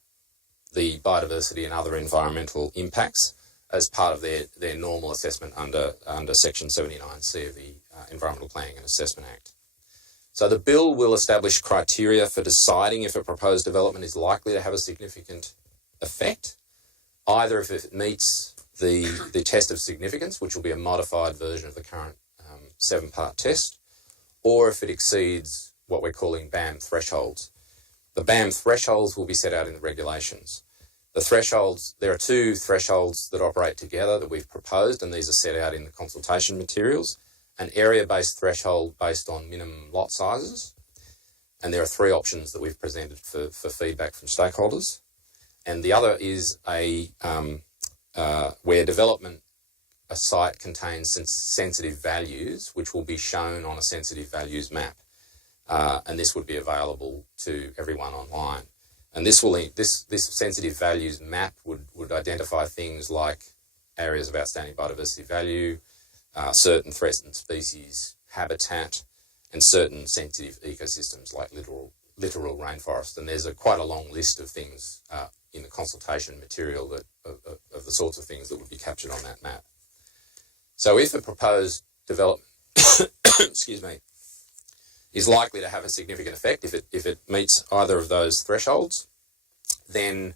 the biodiversity and other environmental impacts as part of their normal assessment under Section 79C of the Environmental Planning and Assessment Act. So the bill will establish criteria for deciding if a proposed development is likely to have a significant effect, either if it meets the test of significance, which will be a modified version of the current 7-part test, or if it exceeds what we're calling BAM thresholds. The BAM thresholds will be set out in the regulations. The thresholds, there are 2 thresholds that operate together that we've proposed, and these are set out in the consultation materials. An area-based threshold based on minimum lot sizes, and there are 3 options that we've presented for feedback from stakeholders. And the other is where a site contains sensitive values, which will be shown on a sensitive values map. And this would be available to everyone online. And this sensitive values map would identify things like areas of outstanding biodiversity value, certain threatened species habitat, and certain sensitive ecosystems like littoral rainforest. And there's quite a long list of things in the consultation material of the sorts of things that would be captured on that map. So if a proposed development is likely to have a significant effect, if it meets either of those thresholds, then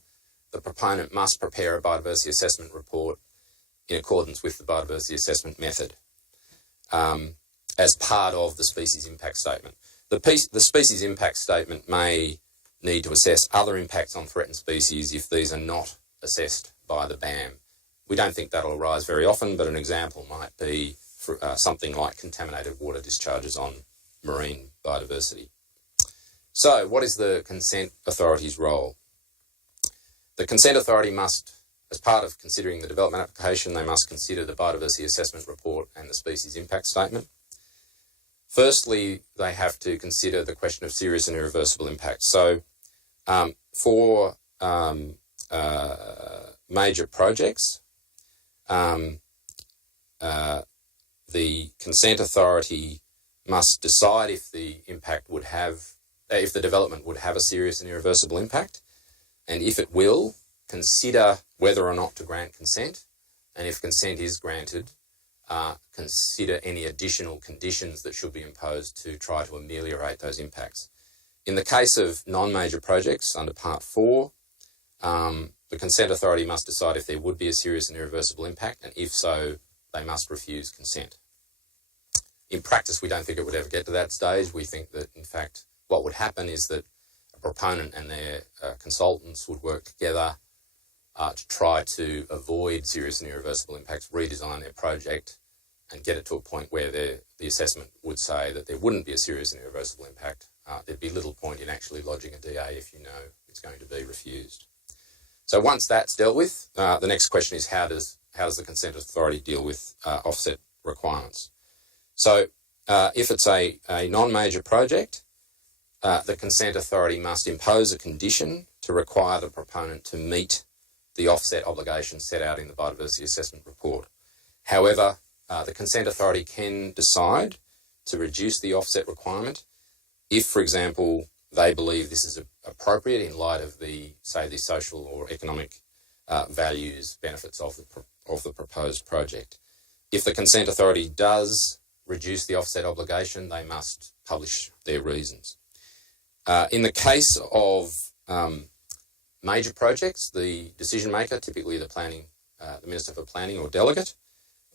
the proponent must prepare a biodiversity assessment report in accordance with the biodiversity assessment method. as part of the species impact statement. The species impact statement may need to assess other impacts on threatened species if these are not assessed by the BAM. We don't think that'll arise very often, but an example might be for, something like contaminated water discharges on marine biodiversity. So, what is the consent authority's role? The consent authority must, as part of considering the development application, they must consider the biodiversity assessment report and the species impact statement. Firstly, they have to consider the question of serious and irreversible impact. So, for major projects, the consent authority must decide if the impact would have, if the development would have a serious and irreversible impact, and if it will, consider whether or not to grant consent, and if consent is granted, consider any additional conditions that should be imposed to try to ameliorate those impacts. In the case of non-major projects under Part 4, the consent authority must decide if there would be a serious and irreversible impact, and if so, they must refuse consent. In practice, we don't think it would ever get to that stage. We think that, in fact, what would happen is that a proponent and their consultants would work together to try to avoid serious and irreversible impacts, redesign their project, and get it to a point where the assessment would say that there wouldn't be a serious and irreversible impact. There'd be little point in actually lodging a DA if you know it's going to be refused. So once that's dealt with, the next question is how does the consent authority deal with offset requirements? So if it's a non-major project, the consent authority must impose a condition to require the proponent to meet the offset obligations set out in the biodiversity assessment report. However, the consent authority can decide to reduce the offset requirement if, for example, they believe this is appropriate in light of the social or economic values, benefits of the proposed project. If the consent authority does reduce the offset obligation, they must publish their reasons. In the case of major projects, the decision maker, typically the Minister for Planning or delegate,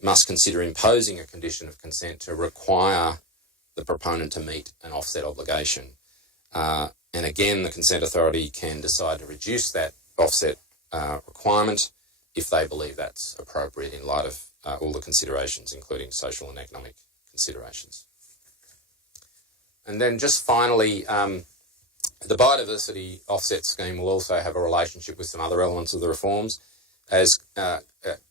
must consider imposing a condition of consent to require the proponent to meet an offset obligation. And again, the consent authority can decide to reduce that offset requirement if they believe that's appropriate in light of all the considerations, including social and economic considerations. And then just finally, the biodiversity offset scheme will also have a relationship with some other elements of the reforms. As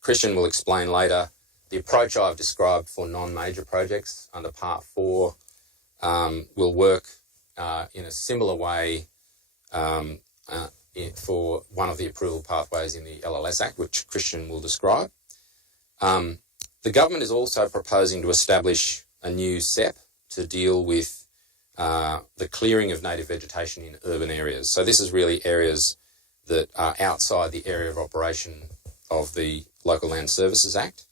Christian will explain later, the approach I've described for non-major projects under Part 4 will work in a similar way for one of the approval pathways in the LLS Act, which Christian will describe. The government is also proposing to establish a new SEP to deal with the clearing of native vegetation in urban areas. So this is really areas that are outside the area of operation of the Local Land Services Act.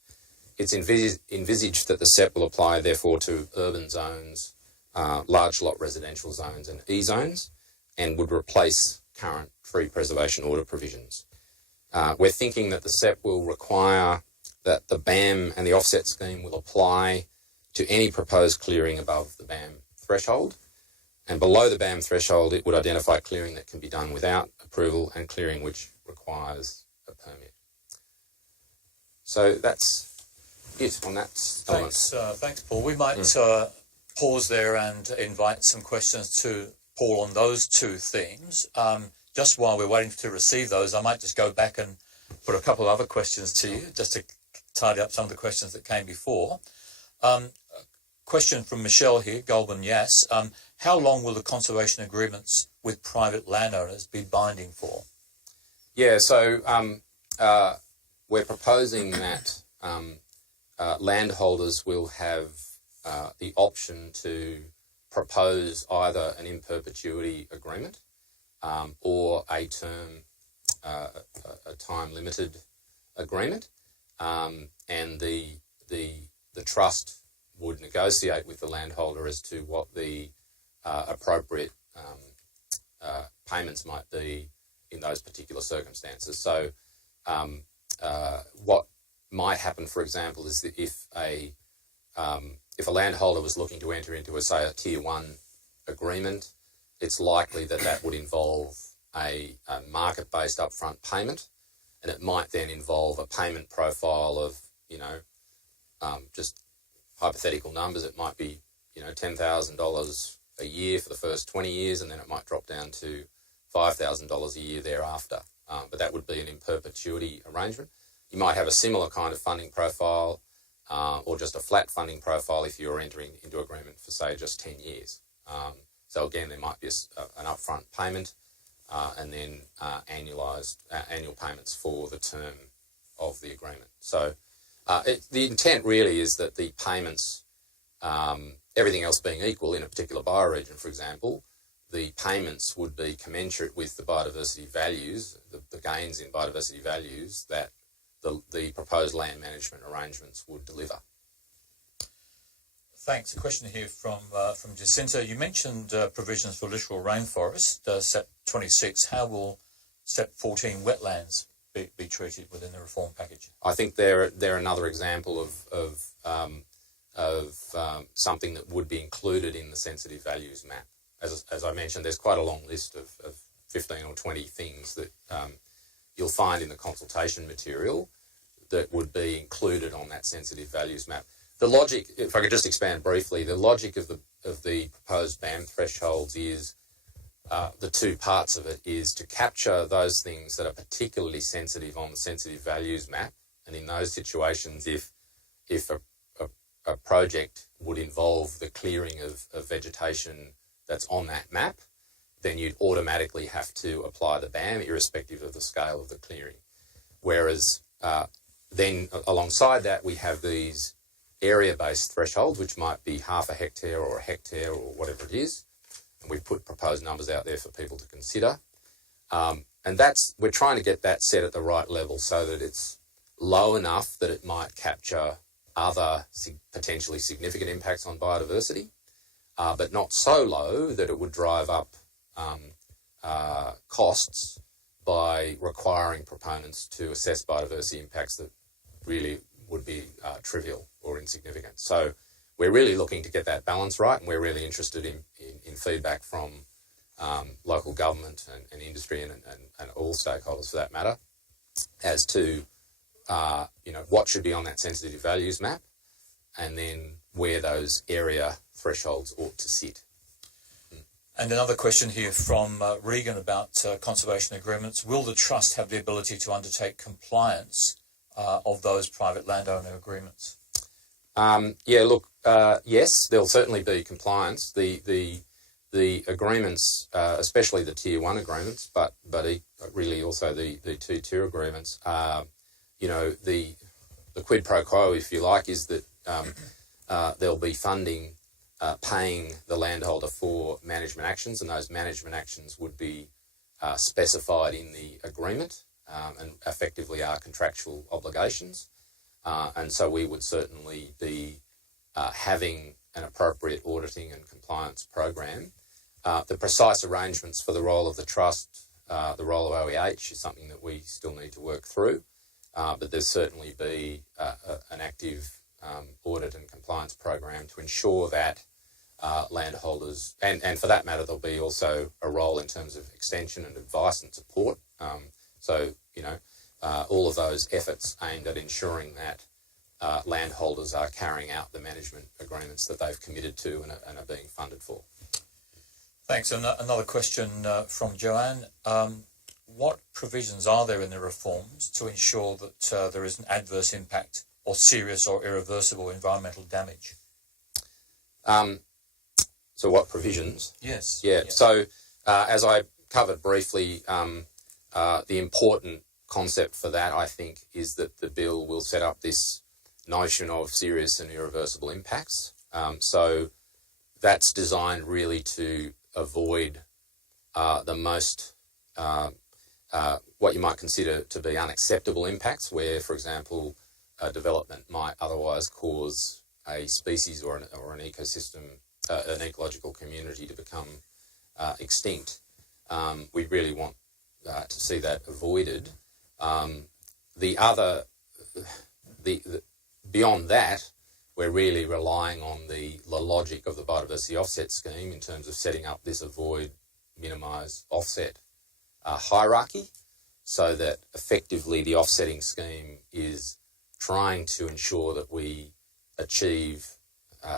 It's envisaged that the SEP will apply, therefore, to urban zones, large lot residential zones and E-zones, and would replace current tree preservation order provisions. We're thinking that the SEP will require that the BAM and the offset scheme will apply to any proposed clearing above the BAM threshold, and below the BAM threshold it would identify clearing that can be done without approval and clearing which requires a permit. So that's it on that element. Thanks, Paul. We might pause there and invite some questions to Paul on those two themes. Just while we're waiting to receive those, I might just go back and put a couple of other questions to you, just to tidy up some of the questions that came before. Question from Michelle here, Goldman Yass. How long will the conservation agreements with private landowners be binding for? Yeah, so we're proposing that landholders will have the option to propose either an in perpetuity agreement or a term, a time-limited agreement, and the trust would negotiate with the landholder as to what the appropriate payments might be in those particular circumstances. So what might happen, for example, is that if a if a landholder was looking to enter into, say, a Tier 1 agreement, it's likely that that would involve a market-based upfront payment, and it might then involve a payment profile of, just hypothetical numbers. It might be, $10,000 a year for the first 20 years, and then it might drop down to $5,000 a year thereafter. But that would be an in perpetuity arrangement. You might have a similar kind of funding profile, or just a flat funding profile if you're entering into agreement for, say, just 10 years. So again, there might be an upfront payment, and then annual payments for the term of the agreement. So the intent really is that the payments, everything else being equal in a particular bioregion, for example, the payments would be commensurate with the biodiversity values, the gains in biodiversity values that the proposed land management arrangements would deliver. Thanks. A question here from Jacinta. You mentioned provisions for littoral rainforest, SEP 26. How will SEP 14 wetlands be treated within the reform package? I think they're another example of something that would be included in the sensitive values map. As I mentioned, there's quite a long list of 15 or 20 things that you'll find in the consultation material that would be included on that sensitive values map. The logic, if I could just expand briefly, the logic of the proposed BAM thresholds is, the two parts of it is to capture those things that are particularly sensitive on the sensitive values map. And in those situations, if a project would involve the clearing of vegetation that's on that map, then you'd automatically have to apply the BAM irrespective of the scale of the clearing. Whereas then alongside that, we have these area-based thresholds, which might be half a hectare or whatever it is. And we've put proposed numbers out there for people to consider. And we're trying to get that set at the right level so that it's low enough that it might capture other potentially significant impacts on biodiversity, but not so low that it would drive up costs by requiring proponents to assess biodiversity impacts that really would be trivial or insignificant. So we're really looking to get that balance right, and we're really interested in feedback from local government and industry and all stakeholders for that matter as to what should be on that sensitive values map, and then where those area thresholds ought to sit. And another question here from Regan about conservation agreements. Will the Trust have the ability to undertake compliance of those private landowner agreements? Yes, there'll certainly be compliance. The agreements, especially the Tier 1 agreements, but really also the 2-tier agreements, the quid pro quo, if you like, is that there'll be funding paying the landholder for management actions, and those management actions would be specified in the agreement and effectively are contractual obligations. And so we would certainly be having an appropriate auditing and compliance program. The precise arrangements for the role of the Trust, the role of OEH, is something that we still need to work through, but there's certainly be an active audit and compliance program to ensure that landholders, and for that matter, there'll be also a role in terms of extension and advice and support. All of those efforts aimed at ensuring that landholders are carrying out the management agreements that they've committed to and are being funded for. Thanks. Another question from Joanne. What provisions are there in the reforms to ensure that there is an adverse impact or serious or irreversible environmental damage? So what provisions? Yes. Yeah. Yes. So as I covered briefly, the important concept for that, I think, is that the bill will set up this notion of serious and irreversible impacts. So that's designed really to avoid the most, what you might consider to be unacceptable impacts, where, for example, development might otherwise cause a species or an ecosystem, an ecological community to become extinct. We really want to see that avoided. Beyond that, we're really relying on the logic of the biodiversity offset scheme in terms of setting up this avoid, minimise, offset hierarchy, so that effectively the offsetting scheme is trying to ensure that we achieve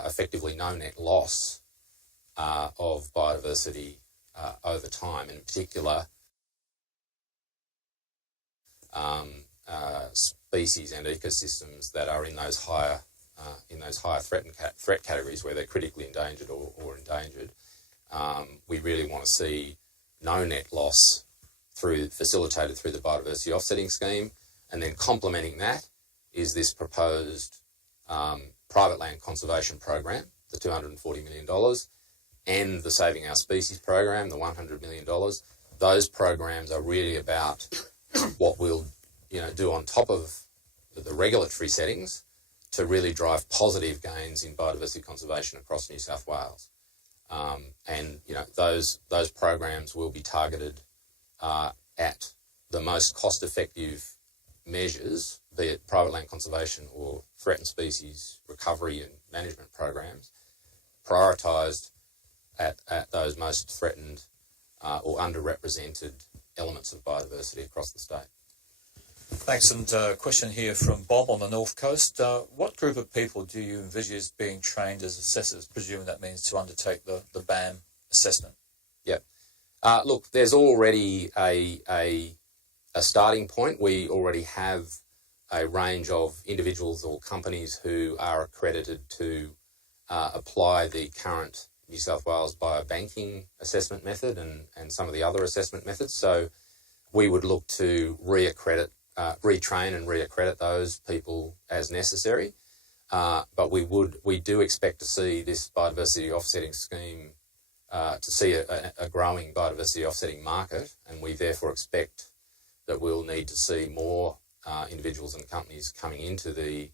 effectively no net loss of biodiversity over time, in particular species and ecosystems that are in those higher threat categories where they're critically endangered or endangered. We really want to see no net loss facilitated through the biodiversity offsetting scheme, and then complementing that is this proposed private land conservation program, the $240 million, and the Saving Our Species program, the $100 million. Those programs are really about what we'll do on top of the regulatory settings to really drive positive gains in biodiversity conservation across New South Wales. And those programs will be targeted at the most cost-effective measures, be it private land conservation or threatened species recovery and management programs, prioritised at those most threatened or underrepresented elements of biodiversity across the state. Thanks, and a question here from Bob on the North Coast. What group of people do you envisage as being trained as assessors, presuming that means to undertake the BAM assessment? Yep. Look, there's already a starting point. We already have a range of individuals or companies who are accredited to apply the current New South Wales biobanking assessment method and some of the other assessment methods. So we would look to retrain and reaccredit those people as necessary. But we do expect to see this biodiversity offsetting scheme, to see a growing biodiversity offsetting market, and we therefore expect that we'll need to see more individuals and companies coming into the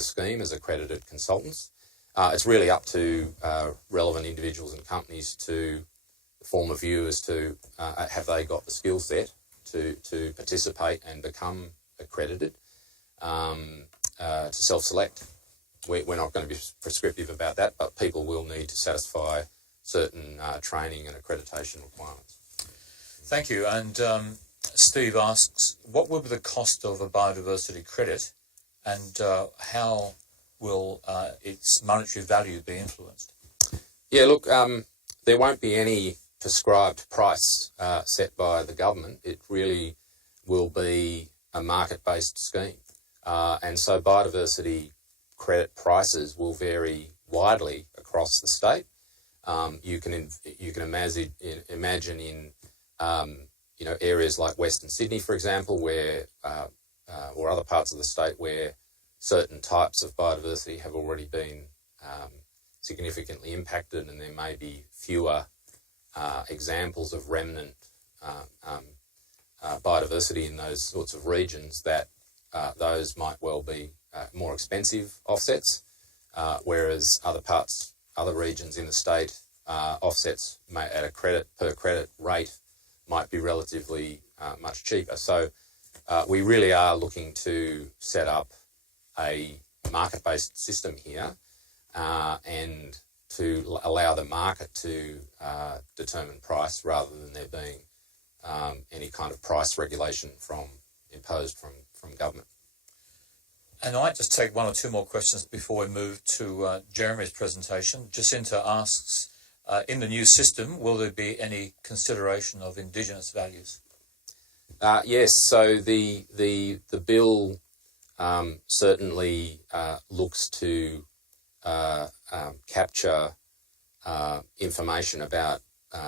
scheme as accredited consultants. It's really up to relevant individuals and companies to form a view as to have they got the skill set to participate and become accredited, to self-select. We're not going to be prescriptive about that, but people will need to satisfy certain training and accreditation requirements. Thank you. And Steve asks, what will be the cost of a biodiversity credit, and how will its monetary value be influenced? Yeah, look, there won't be any prescribed price set by the government. It really will be a market-based scheme. And so biodiversity credit prices will vary widely across the state. You can imagine in areas like Western Sydney, for example, where or other parts of the state where certain types of biodiversity have already been significantly impacted, and there may be fewer examples of remnant biodiversity in those sorts of regions, that those might well be more expensive offsets, whereas other regions in the state, offsets at a per credit rate might be relatively much cheaper. So we really are looking to set up a market-based system here, and to allow the market to determine price rather than there being any kind of price regulation imposed from government. And I might just take one or two more questions before we move to Jeremy's presentation. Jacinta asks, in the new system, will there be any consideration of Indigenous values? Yes, so the bill certainly looks to capture information about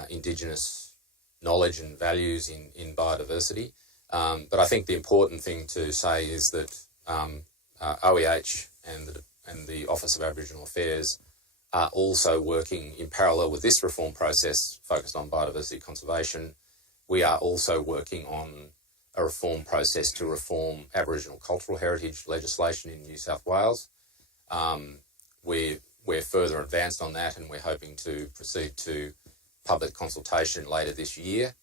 Indigenous knowledge and values in biodiversity. But I think the important thing to say is that OEH and the Office of Aboriginal Affairs are also working in parallel with this reform process focused on biodiversity conservation. We are also working on a reform process to reform Aboriginal cultural heritage legislation in New South Wales. We're further advanced on that, and we're hoping to proceed to public consultation later this year.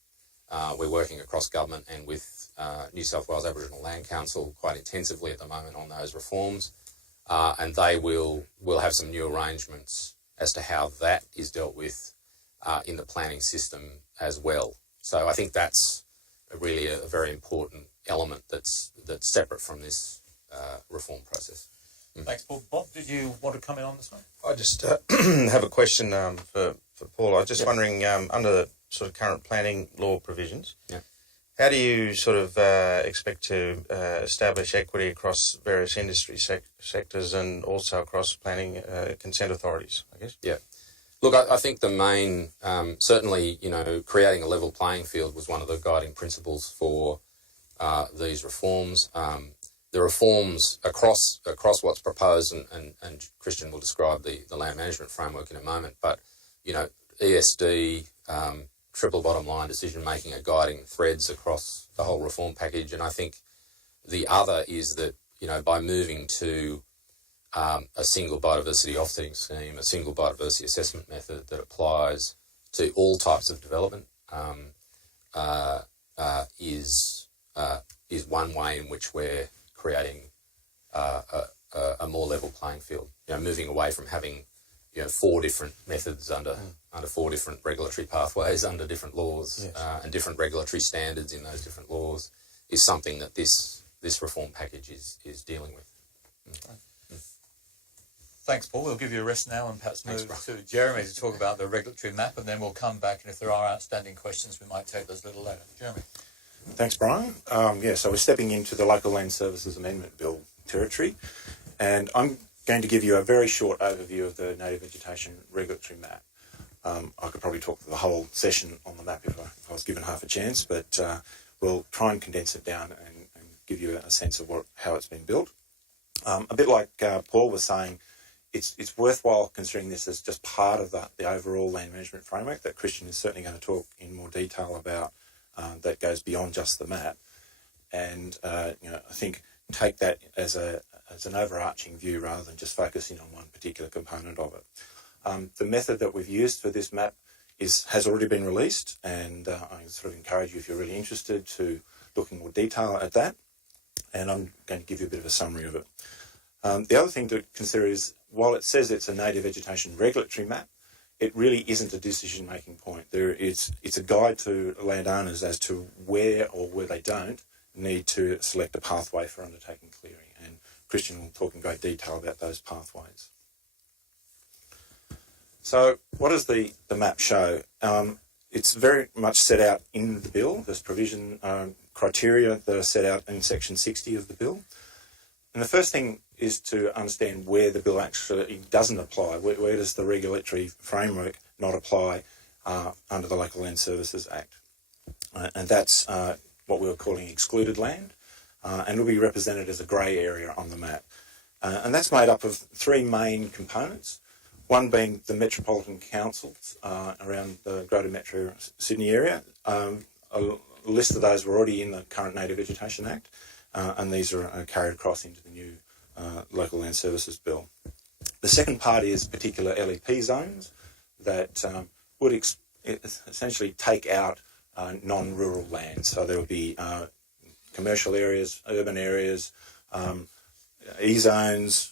We're working across government and with New South Wales Aboriginal Land Council quite intensively at the moment on those reforms. and they will have some new arrangements as to how that is dealt with in the planning system as well. So I think that's really a very important element that's separate from this reform process. Thanks, Paul. Bob, did you want to come in on this one? I just have a question for Paul. I was just wondering, under the sort of current planning law provisions, how do you sort of expect to establish equity across various industry sectors and also across planning consent authorities, I guess? Yeah. Look, I think the main, certainly, creating a level playing field was one of the guiding principles for these reforms. The reforms across what's proposed, and Christian will describe the land management framework in a moment, but, ESD, triple bottom line decision making are guiding threads across the whole reform package. And I think the other is that, by moving to a single biodiversity offsetting scheme, a single biodiversity assessment method that applies to all types of development is one way in which we're creating a more level playing field. Moving away from having 4 different methods under 4 different regulatory pathways under different laws, and different regulatory standards in those different laws is something that this reform package is dealing with. Thanks, Paul. We'll give you a rest now and perhaps move to Jeremy to talk about the regulatory map, and then we'll come back, and if there are outstanding questions, we might take those a little later. Jeremy. Thanks, Brian. So we're stepping into the Local Land Services Amendment Bill territory, and I'm going to give you a very short overview of the native vegetation regulatory map. I could probably talk the whole session on the map if I was given half a chance, but we'll try and condense it down and give you a sense of how it's been built. A bit like Paul was saying, it's worthwhile considering this as just part of the overall land management framework that Christian is certainly going to talk in more detail about, that goes beyond just the map. And I think take that as an overarching view rather than just focusing on one particular component of it. The method that we've used for this map has already been released, and I sort of encourage you, if you're really interested, to look in more detail at that. And I'm going to give you a bit of a summary of it. The other thing to consider is, while it says it's a native vegetation regulatory map, it really isn't a decision-making point. It's a guide to landowners as to where or where they don't need to select a pathway for undertaking clearing. And Christian will talk in great detail about those pathways. So what does the map show? It's very much set out in the bill. There's provision criteria that are set out in section 60 of the bill. And the first thing is to understand where the bill actually doesn't apply. Where does the regulatory framework not apply under the Local Land Services Act? And that's what we were calling excluded land, and will be represented as a grey area on the map. And that's made up of 3 main components, one being the metropolitan councils around the Greater Metro Sydney area. A list of those were already in the current Native Vegetation Act, and these are carried across into the new Local Land Services Bill. The second part is particular LEP zones that would essentially take out non-rural land. So there would be commercial areas, urban areas, E-zones,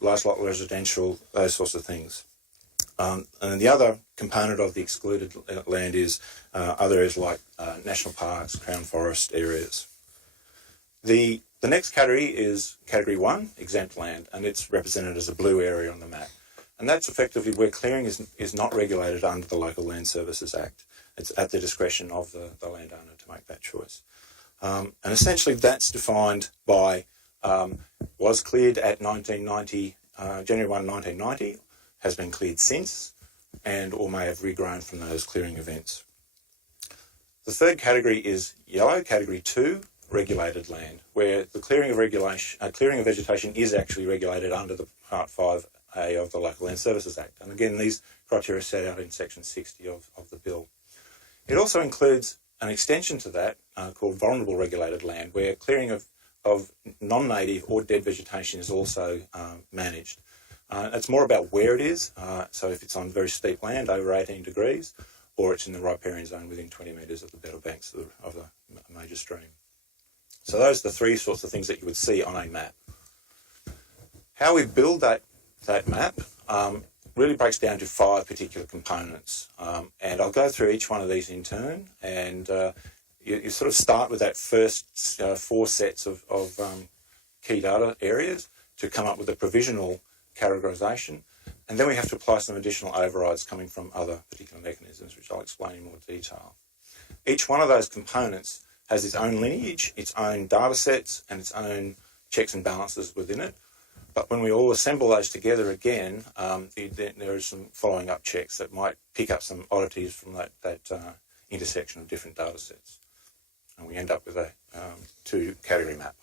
large lot residential, those sorts of things. And then the other component of the excluded land is other areas like national parks, crown forest areas. The next category is category 1, exempt land, and it's represented as a blue area on the map. And that's effectively where clearing is not regulated under the Local Land Services Act. It's at the discretion of the landowner to make that choice. And essentially that's defined by was cleared at 1990, January 1, 1990, has been cleared since, and or may have regrown from those clearing events. The third category is yellow, category 2, regulated land, where the clearing of vegetation is actually regulated under the Part 5A of the Local Land Services Act. And again, these criteria are set out in section 60 of the bill. It also includes an extension to that called vulnerable regulated land, where clearing of non-native or dead vegetation is also managed. It's more about where it is, so if it's on very steep land over 18 degrees, or it's in the riparian zone within 20 metres of the bed or banks of the major stream. So those are the 3 sorts of things that you would see on a map. How we build that map really breaks down to 5 particular components, and I'll go through each one of these in turn. And you sort of start with that first 4 sets of key data areas to come up with a provisional categorisation, and then we have to apply some additional overrides coming from other particular mechanisms, which I'll explain in more detail. Each one of those components has its own lineage, its own data sets, and its own checks and balances within it. But when we all assemble those together again, there are some following up checks that might pick up some oddities from that intersection of different data sets. And we end up with a 2-category map.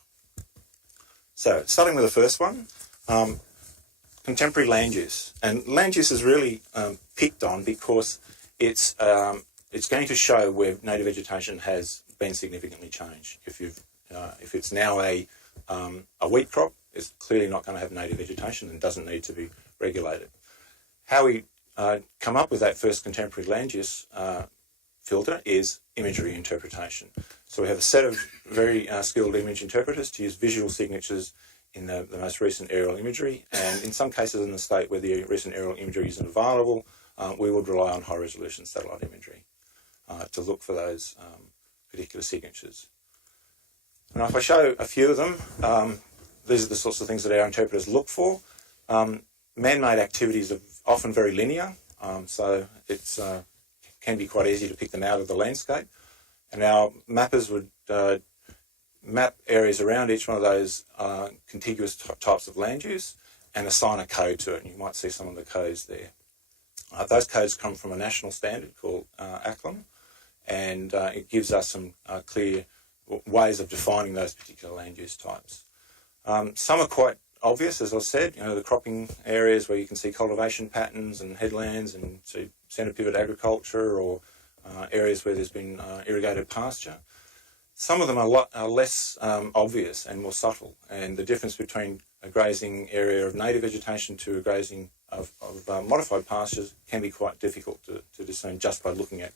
So, starting with the first one, contemporary land use. And land use is really picked on because it's going to show where native vegetation has been significantly changed. If it's now a wheat crop, it's clearly not going to have native vegetation and doesn't need to be regulated. How we come up with that first contemporary land use filter is imagery interpretation. So we have a set of very skilled image interpreters to use visual signatures in the most recent aerial imagery, and in some cases in the state where the recent aerial imagery isn't available, we would rely on high-resolution satellite imagery to look for those particular signatures. Now, if I show a few of them, these are the sorts of things that our interpreters look for. Man-made activities are often very linear, so it can be quite easy to pick them out of the landscape. And our mappers would map areas around each one of those contiguous types of land use and assign a code to it. And you might see some of the codes there. Those codes come from a national standard called ACLM, and it gives us some clear ways of defining those particular land use types. Some are quite obvious, as I said, the cropping areas where you can see cultivation patterns and headlands and see centre pivot agriculture, or areas where there's been irrigated pasture. Some of them are less obvious and more subtle, and the difference between a grazing area of native vegetation to a grazing of modified pastures can be quite difficult to discern just by looking at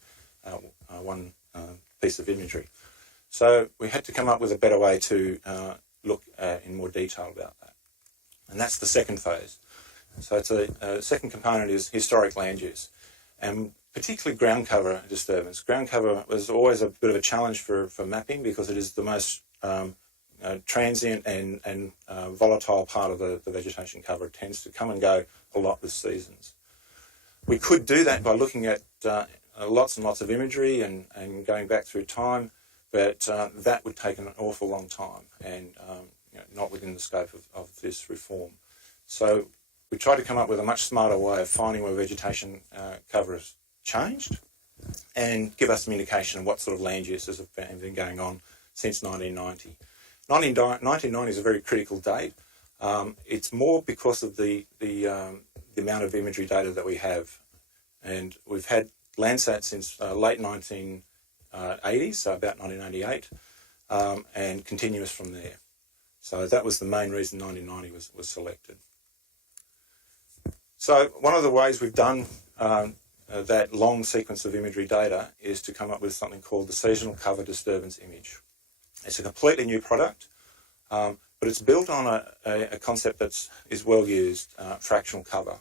one piece of imagery. So we had to come up with a better way to look in more detail about that. And that's the second phase. So it's a second component is historic land use, and particularly ground cover disturbance. Ground cover was always a bit of a challenge for mapping because it is the most transient and volatile part of the vegetation cover. It tends to come and go a lot with seasons. We could do that by looking at lots and lots of imagery and going back through time, but that would take an awful long time and not within the scope of this reform. So we tried to come up with a much smarter way of finding where vegetation cover has changed and give us some indication of what sort of land uses have been going on since 1990. 1990 is a very critical date. It's more because of the amount of imagery data that we have. And we've had Landsat since late 1980s, so about 1988, and continuous from there. So that was the main reason 1990 was selected. So one of the ways we've done that long sequence of imagery data is to come up with something called the seasonal cover disturbance image. It's a completely new product, but it's built on a concept that is well used, fractional cover.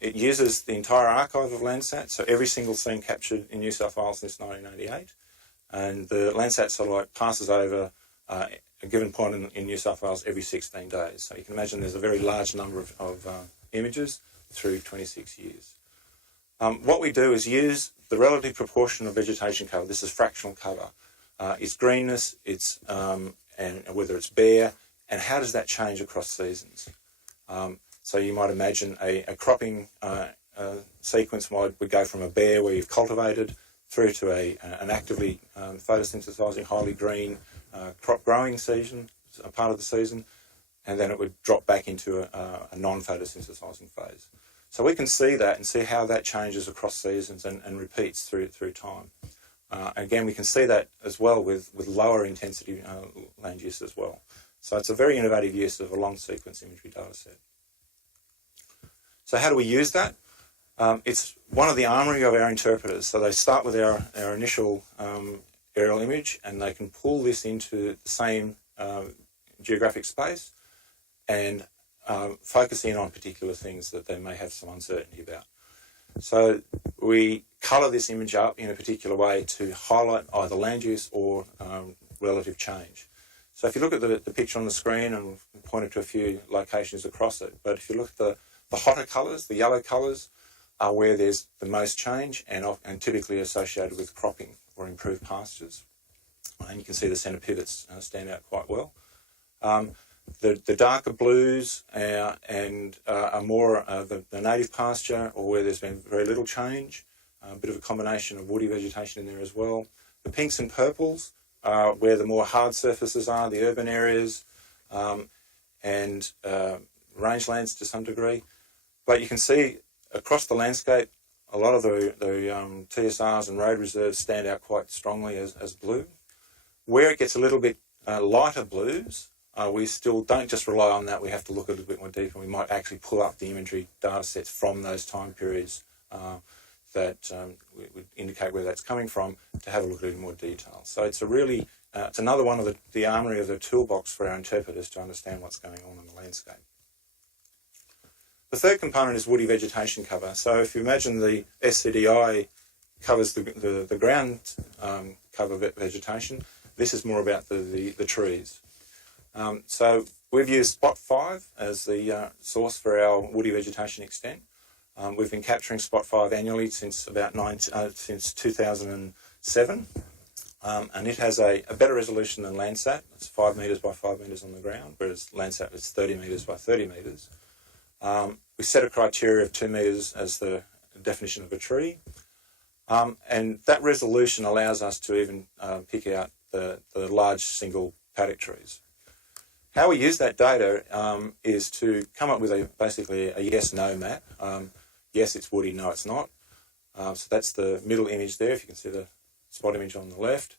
It uses the entire archive of Landsat, so every single scene captured in New South Wales since 1988, and the Landsat satellite passes over a given point in New South Wales every 16 days. So you can imagine there's a very large number of images through 26 years. What we do is use the relative proportion of vegetation cover. This is fractional cover. It's greenness, it's and whether it's bare, and how does that change across seasons? So you might imagine a cropping sequence would go from a bare where you've cultivated through to an actively photosynthesising, highly green crop growing season, a part of the season, and then it would drop back into a non-photosynthesising phase. So we can see that and see how that changes across seasons and repeats through time. Again, we can see that as well with lower intensity land use as well. So it's a very innovative use of a long sequence imagery data set. So how do we use that? It's one of the armoury of our interpreters. So they start with our initial aerial image, and they can pull this into the same geographic space and focus in on particular things that they may have some uncertainty about. So we colour this image up in a particular way to highlight either land use or relative change. So if you look at the picture on the screen, and we've pointed to a few locations across it, but if you look at the hotter colours, the yellow colours, are where there's the most change and typically associated with cropping or improved pastures. And you can see the centre pivots stand out quite well. The darker blues are more the native pasture, or where there's been very little change, a bit of a combination of woody vegetation in there as well. The pinks and purples are where the more hard surfaces are, the urban areas, and rangelands to some degree. But you can see across the landscape, a lot of the TSRs and road reserves stand out quite strongly as blue. Where it gets a little bit lighter blues, we still don't just rely on that. We have to look a little bit more deep, and we might actually pull up the imagery data sets from those time periods that would indicate where that's coming from to have a look at it in more detail. So it's it's another one of the armoury of the toolbox for our interpreters to understand what's going on in the landscape. The third component is woody vegetation cover. So if you imagine the SCDI covers the ground cover vegetation, this is more about the trees. So we've used Spot 5 as the source for our woody vegetation extent. We've been capturing Spot 5 annually since since 2007, and it has a better resolution than Landsat. It's 5 metres by 5 metres on the ground, whereas Landsat is 30 metres by 30 metres. We set a criteria of 2 metres as the definition of a tree, and that resolution allows us to even pick out the large single paddock trees. How we use that data is to come up with basically a yes-no map. Yes, it's woody, no, it's not. So that's the middle image there, if you can see the spot image on the left.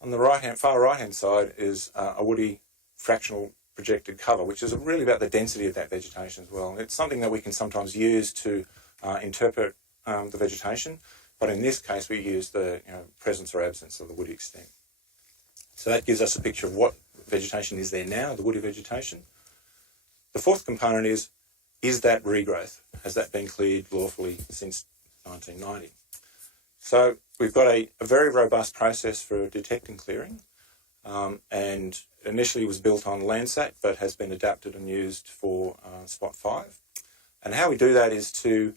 On the far right-hand side is a woody fractional projected cover, which is really about the density of that vegetation as well. It's something that we can sometimes use to interpret the vegetation, but in this case we use the presence or absence of the woody extent. So that gives us a picture of what vegetation is there now, the woody vegetation. The fourth component is that regrowth? Has that been cleared lawfully since 1990? So we've got a very robust process for detecting clearing, and initially was built on Landsat, but has been adapted and used for Spot 5. And how we do that is to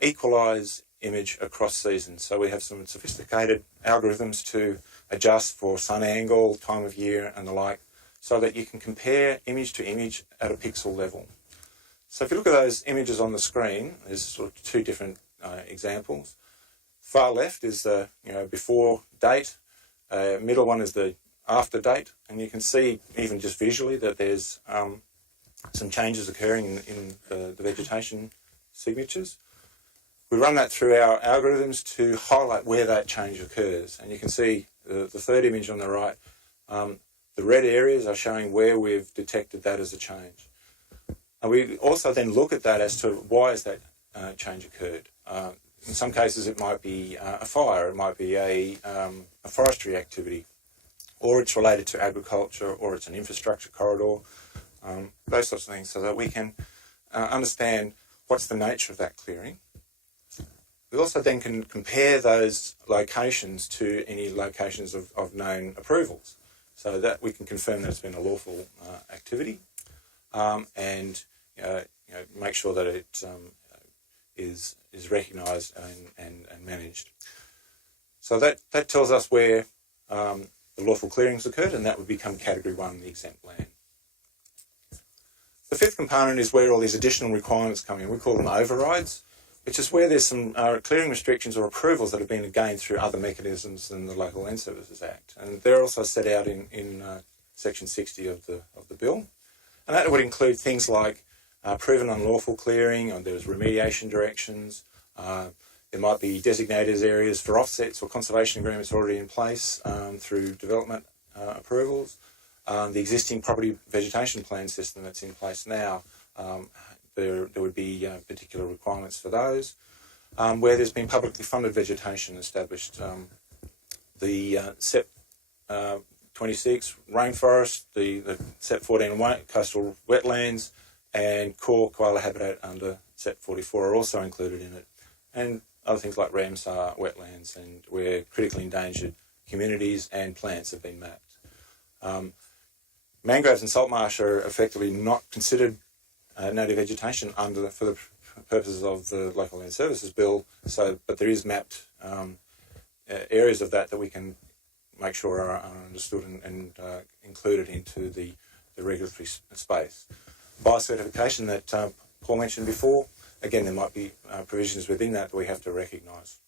equalise image across seasons. So we have some sophisticated algorithms to adjust for sun angle, time of year and the like, so that you can compare image to image at a pixel level. So if you look at those images on the screen, there's sort of two different examples. Far left is the before date, middle one is the after date, and you can see even just visually that there's some changes occurring in the vegetation signatures. We run that through our algorithms to highlight where that change occurs, and you can see the third image on the right, the red areas are showing where we've detected that as a change. And we also then look at that as to why has that change occurred. In some cases it might be a fire, it might be a forestry activity, or it's related to agriculture, or it's an infrastructure corridor, those sorts of things, so that we can understand what's the nature of that clearing. We also then can compare those locations to any locations of known approvals, so that we can confirm that it's been a lawful activity, and make sure that it is recognised and managed. So that tells us where the lawful clearings occurred, and that would become Category 1, the exempt land. The fifth component is where all these additional requirements come in. We call them overrides, which is where there's some clearing restrictions or approvals that have been gained through other mechanisms than the Local Land Services Act. And they're also set out in Section 60 of the bill. And that would include things like proven unlawful clearing, or there's remediation directions. There might be designated areas for offsets or conservation agreements already in place through development approvals. The existing property vegetation plan system that's in place now, there would be particular requirements for those. Where there's been publicly funded vegetation established, the SEP 26 rainforest, the SEP 14 coastal wetlands, and core koala habitat under SEP 44 are also included in it, and other things like Ramsar wetlands and where critically endangered communities and plants have been mapped. Mangroves and salt marsh are effectively not considered native vegetation for the purposes of the Local Land Services Bill, but there is mapped areas of that we can make sure are understood and included into the regulatory space. Biocertification that Paul mentioned before, again, there might be provisions within that we have to recognise.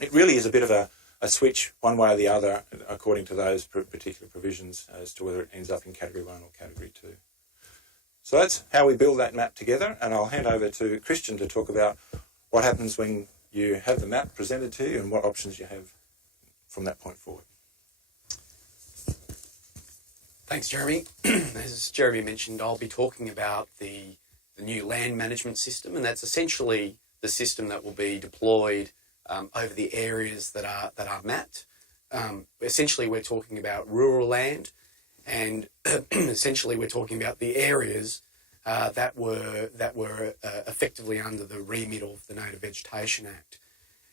It really is a bit of a switch one way or the other according to those particular provisions as to whether it ends up in Category 1 or Category 2. So that's how we build that map together, and I'll hand over to Christian to talk about what happens when you have the map presented to you and what options you have from that point forward. Thanks, Jeremy. As Jeremy mentioned, I'll be talking about the new land management system, and that's essentially the system that will be deployed over the areas that are mapped. Essentially, we're talking about rural land, and essentially we're talking about the areas that were effectively under the remit of the Native Vegetation Act.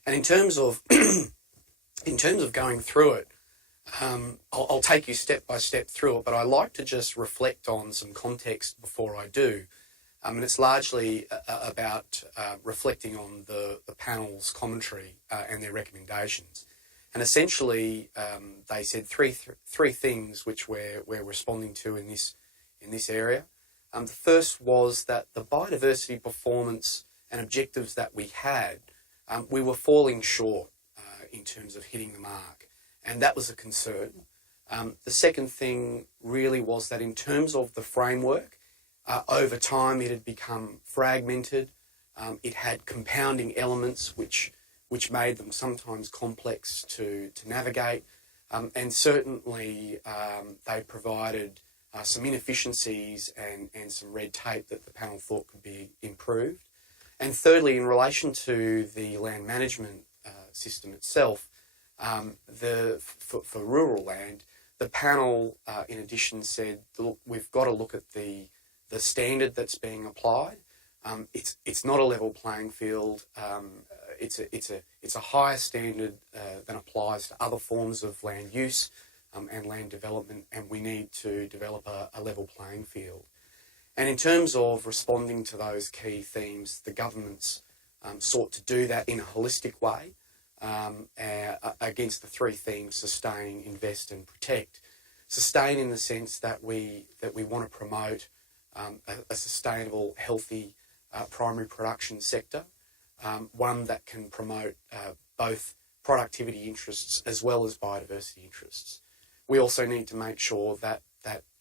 And in terms of going through it, I'll take you step by step through it, but I like to just reflect on some context before I do. And it's largely about reflecting on the panel's commentary and their recommendations. And essentially, they said three things which we're responding to in this area. The first was that the biodiversity performance and objectives that we had, we were falling short in terms of hitting the mark, and that was a concern. The second thing really was that in terms of the framework, over time it had become fragmented. It had compounding elements which made them sometimes complex to navigate, and certainly they provided some inefficiencies and some red tape that the panel thought could be improved. And thirdly, in relation to the land management system itself, for rural land, the panel in addition said, look, we've got to look at the standard that's being applied. It's not a level playing field. It's a higher standard than applies to other forms of land use and land development, and we need to develop a level playing field. And in terms of responding to those key themes, the government's sought to do that in a holistic way against the three themes: sustain, invest, and protect. Sustain in the sense that we want to promote a sustainable, healthy primary production sector, one that can promote both productivity interests as well as biodiversity interests. We also need to make sure that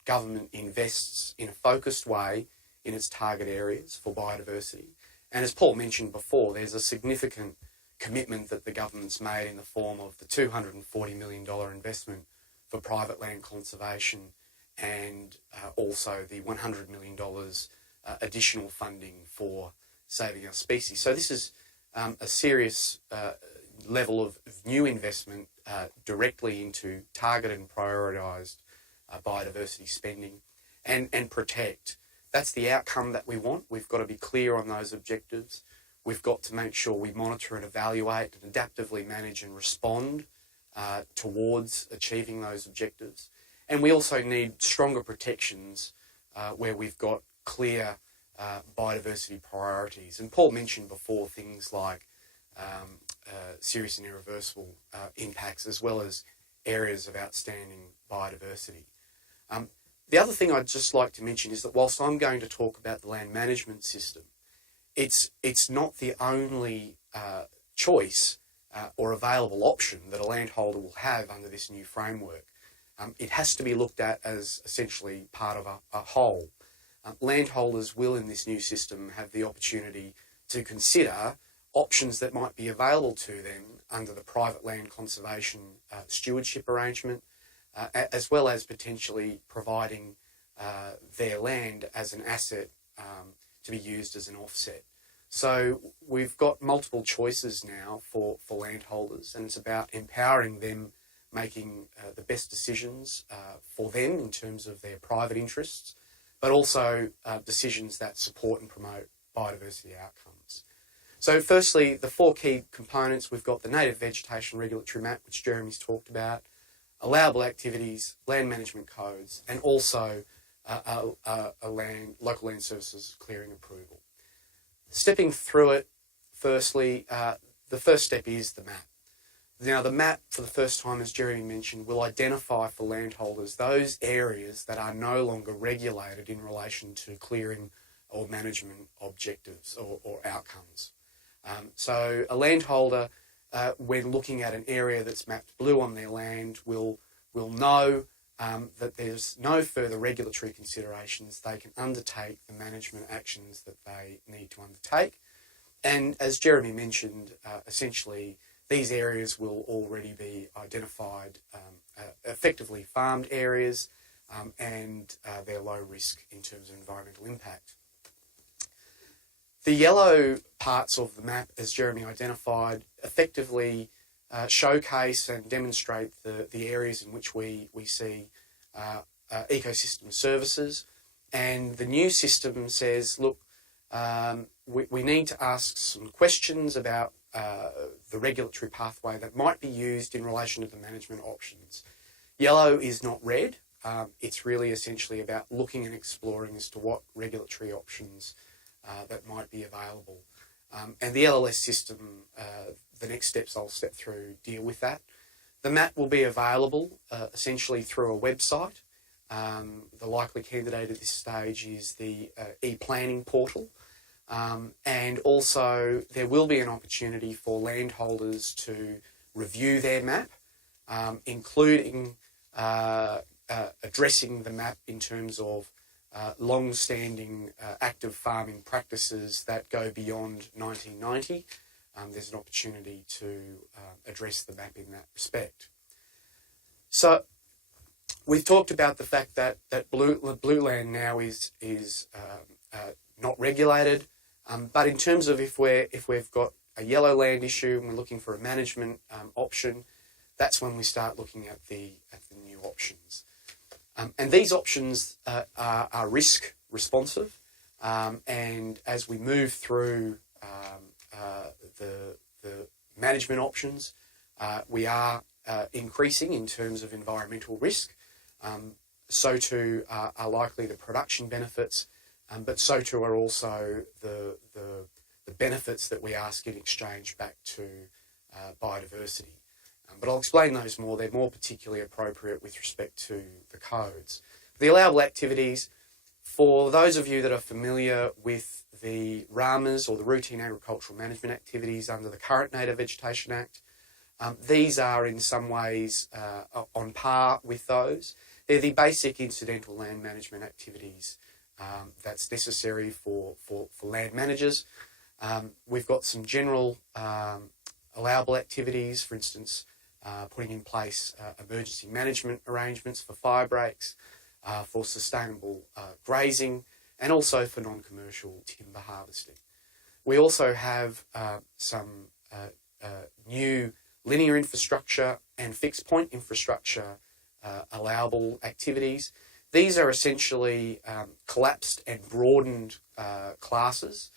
government invests in a focused way in its target areas for biodiversity. And as Paul mentioned before, there's a significant commitment that the government's made in the form of the $240 million investment for private land conservation and also the $100 million additional funding for saving our species. So this is a serious level of new investment directly into targeted and prioritised biodiversity spending and protect. That's the outcome that we want. We've got to be clear on those objectives. We've got to make sure we monitor and evaluate and adaptively manage and respond towards achieving those objectives. And we also need stronger protections where we've got clear biodiversity priorities. And Paul mentioned before things like serious and irreversible impacts as well as areas of outstanding biodiversity. The other thing I'd just like to mention is that whilst I'm going to talk about the land management system, it's not the only choice or available option that a landholder will have under this new framework. It has to be looked at as essentially part of a whole. Landholders will in this new system have the opportunity to consider options that might be available to them under the private land conservation stewardship arrangement, as well as potentially providing their land as an asset to be used as an offset. So we've got multiple choices now for landholders, and it's about empowering them making the best decisions for them in terms of their private interests, but also decisions that support and promote biodiversity outcomes. So firstly, the 4 key components, we've got the native vegetation regulatory map, which Jeremy's talked about, allowable activities, land management codes, and also local land services clearing approval. Stepping through it, firstly, the first step is the map. Now, the map, for the first time, as Jeremy mentioned, will identify for landholders those areas that are no longer regulated in relation to clearing or management objectives or outcomes. So a landholder, when looking at an area that's mapped blue on their land, will know that there's no further regulatory considerations. They can undertake the management actions that they need to undertake. And as Jeremy mentioned, essentially these areas will already be identified effectively farmed areas, and they're low risk in terms of environmental impact. The yellow parts of the map, as Jeremy identified, effectively showcase and demonstrate the areas in which we see ecosystem services. And the new system says, look, we need to ask some questions about the regulatory pathway that might be used in relation to the management options. Yellow is not red. It's really essentially about looking and exploring as to what regulatory options that might be available. And the LLS system, the next steps I'll step through, deal with that. The map will be available essentially through a website. The likely candidate at this stage is the e-planning portal. And also there will be an opportunity for landholders to review their map, including addressing the map in terms of long-standing active farming practices that go beyond 1990. There's an opportunity to address the map in that respect. So we've talked about the fact that blue land now is not regulated, but in terms of if we've got a yellow land issue and we're looking for a management option, that's when we start looking at the new options. And these options are risk responsive, and as we move through the management options, we are increasing in terms of environmental risk. So too are likely the production benefits, but so too are also the benefits that we ask in exchange back to biodiversity. But I'll explain those more. They're more particularly appropriate with respect to the codes. The allowable activities, for those of you that are familiar with the RAMAs, or the Routine Agricultural Management Activities under the current Native Vegetation Act, these are in some ways on par with those. They're the basic incidental land management activities that's necessary for land managers. We've got some general allowable activities, for instance, putting in place emergency management arrangements for fire breaks, for sustainable grazing, and also for non-commercial timber harvesting. We also have some new linear infrastructure and fixed point infrastructure allowable activities. These are essentially collapsed and broadened classes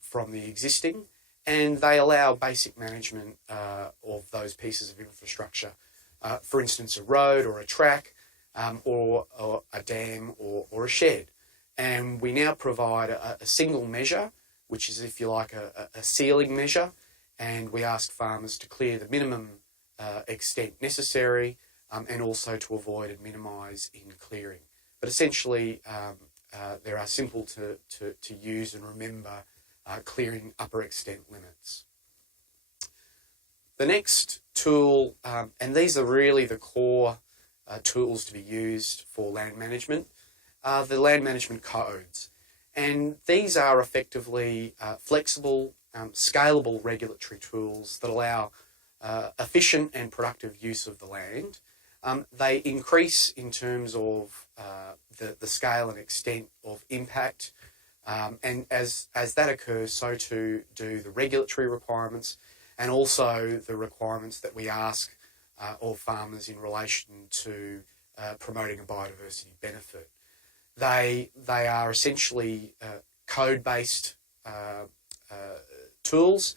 from the existing, and they allow basic management of those pieces of infrastructure. For instance, a road or a track, or a dam or a shed. And we now provide a single measure, which is, if you like, a ceiling measure, and we ask farmers to clear the minimum extent necessary, and also to avoid and minimise in clearing. But essentially, they are simple to use and remember, clearing upper extent limits. The next tool, and these are really the core tools to be used for land management, are the land management codes. And these are effectively flexible, scalable regulatory tools that allow efficient and productive use of the land. They increase in terms of the scale and extent of impact, and as that occurs, so too do the regulatory requirements and also the requirements that we ask of farmers in relation to promoting a biodiversity benefit. They are essentially code-based tools.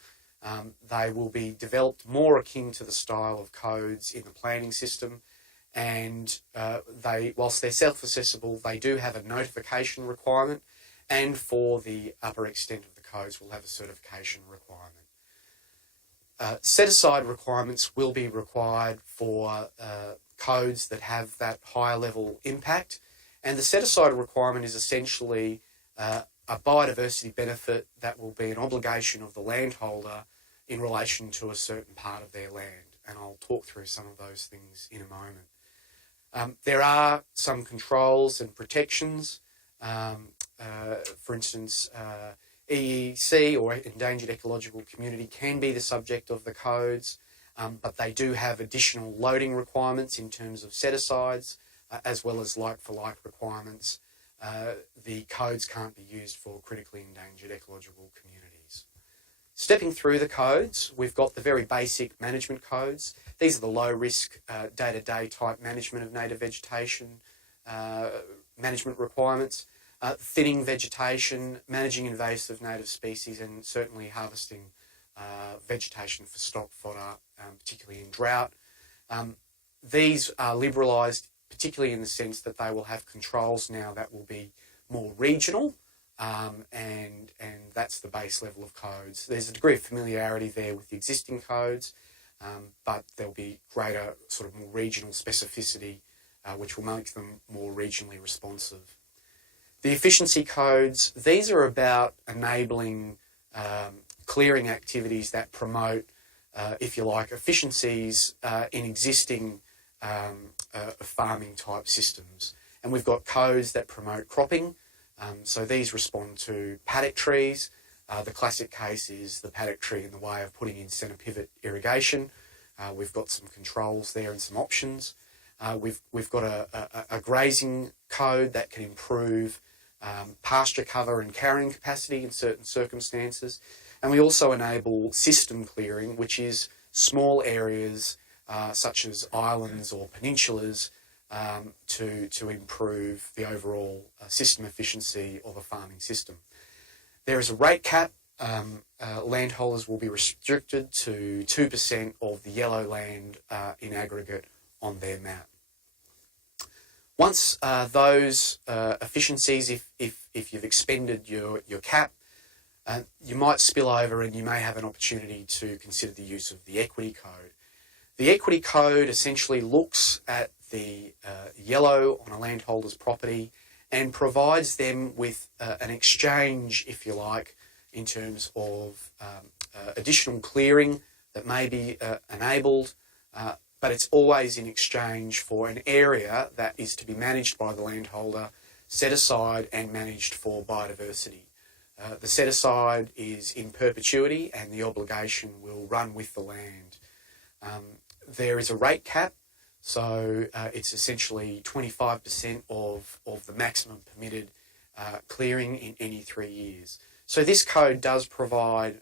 They will be developed more akin to the style of codes in the planning system, and whilst they're self-accessible, they do have a notification requirement, and for the upper extent of the codes will have a certification requirement. Set-aside requirements will be required for codes that have that higher level impact, and the set-aside requirement is essentially a biodiversity benefit that will be an obligation of the landholder in relation to a certain part of their land, and I'll talk through some of those things in a moment. There are some controls and protections. For instance, EEC, or Endangered Ecological Community, can be the subject of the codes, but they do have additional loading requirements in terms of set-asides, as well as like-for-like requirements. The codes can't be used for critically endangered ecological communities. Stepping through the codes, we've got the very basic management codes. These are the low-risk, day-to-day type management of native vegetation management requirements. Thinning vegetation, managing invasive native species, and certainly harvesting vegetation for stock fodder, particularly in drought. These are liberalised, particularly in the sense that they will have controls now that will be more regional, and that's the base level of codes. There's a degree of familiarity there with the existing codes, but there'll be greater sort of more regional specificity, which will make them more regionally responsive. The efficiency codes, these are about enabling clearing activities that promote, if you like, efficiencies in existing farming type systems. And we've got codes that promote cropping. So these respond to paddock trees. The classic case is the paddock tree in the way of putting in centre pivot irrigation. We've got some controls there and some options. We've got a grazing code that can improve pasture cover and carrying capacity in certain circumstances. And we also enable system clearing, which is small areas such as islands or peninsulas to improve the overall system efficiency of a farming system. There is a rate cap. Landholders will be restricted to 2% of the yellow land in aggregate on their map. Once those efficiencies, if you've expended your cap, you might spill over and you may have an opportunity to consider the use of the equity code. The equity code essentially looks at the yellow on a landholder's property and provides them with an exchange, if you like, in terms of additional clearing that may be enabled, but it's always in exchange for an area that is to be managed by the landholder, set aside and managed for biodiversity. The set aside is in perpetuity and the obligation will run with the land. There is a rate cap, so it's essentially 25% of the maximum permitted clearing in any 3 years. So this code does provide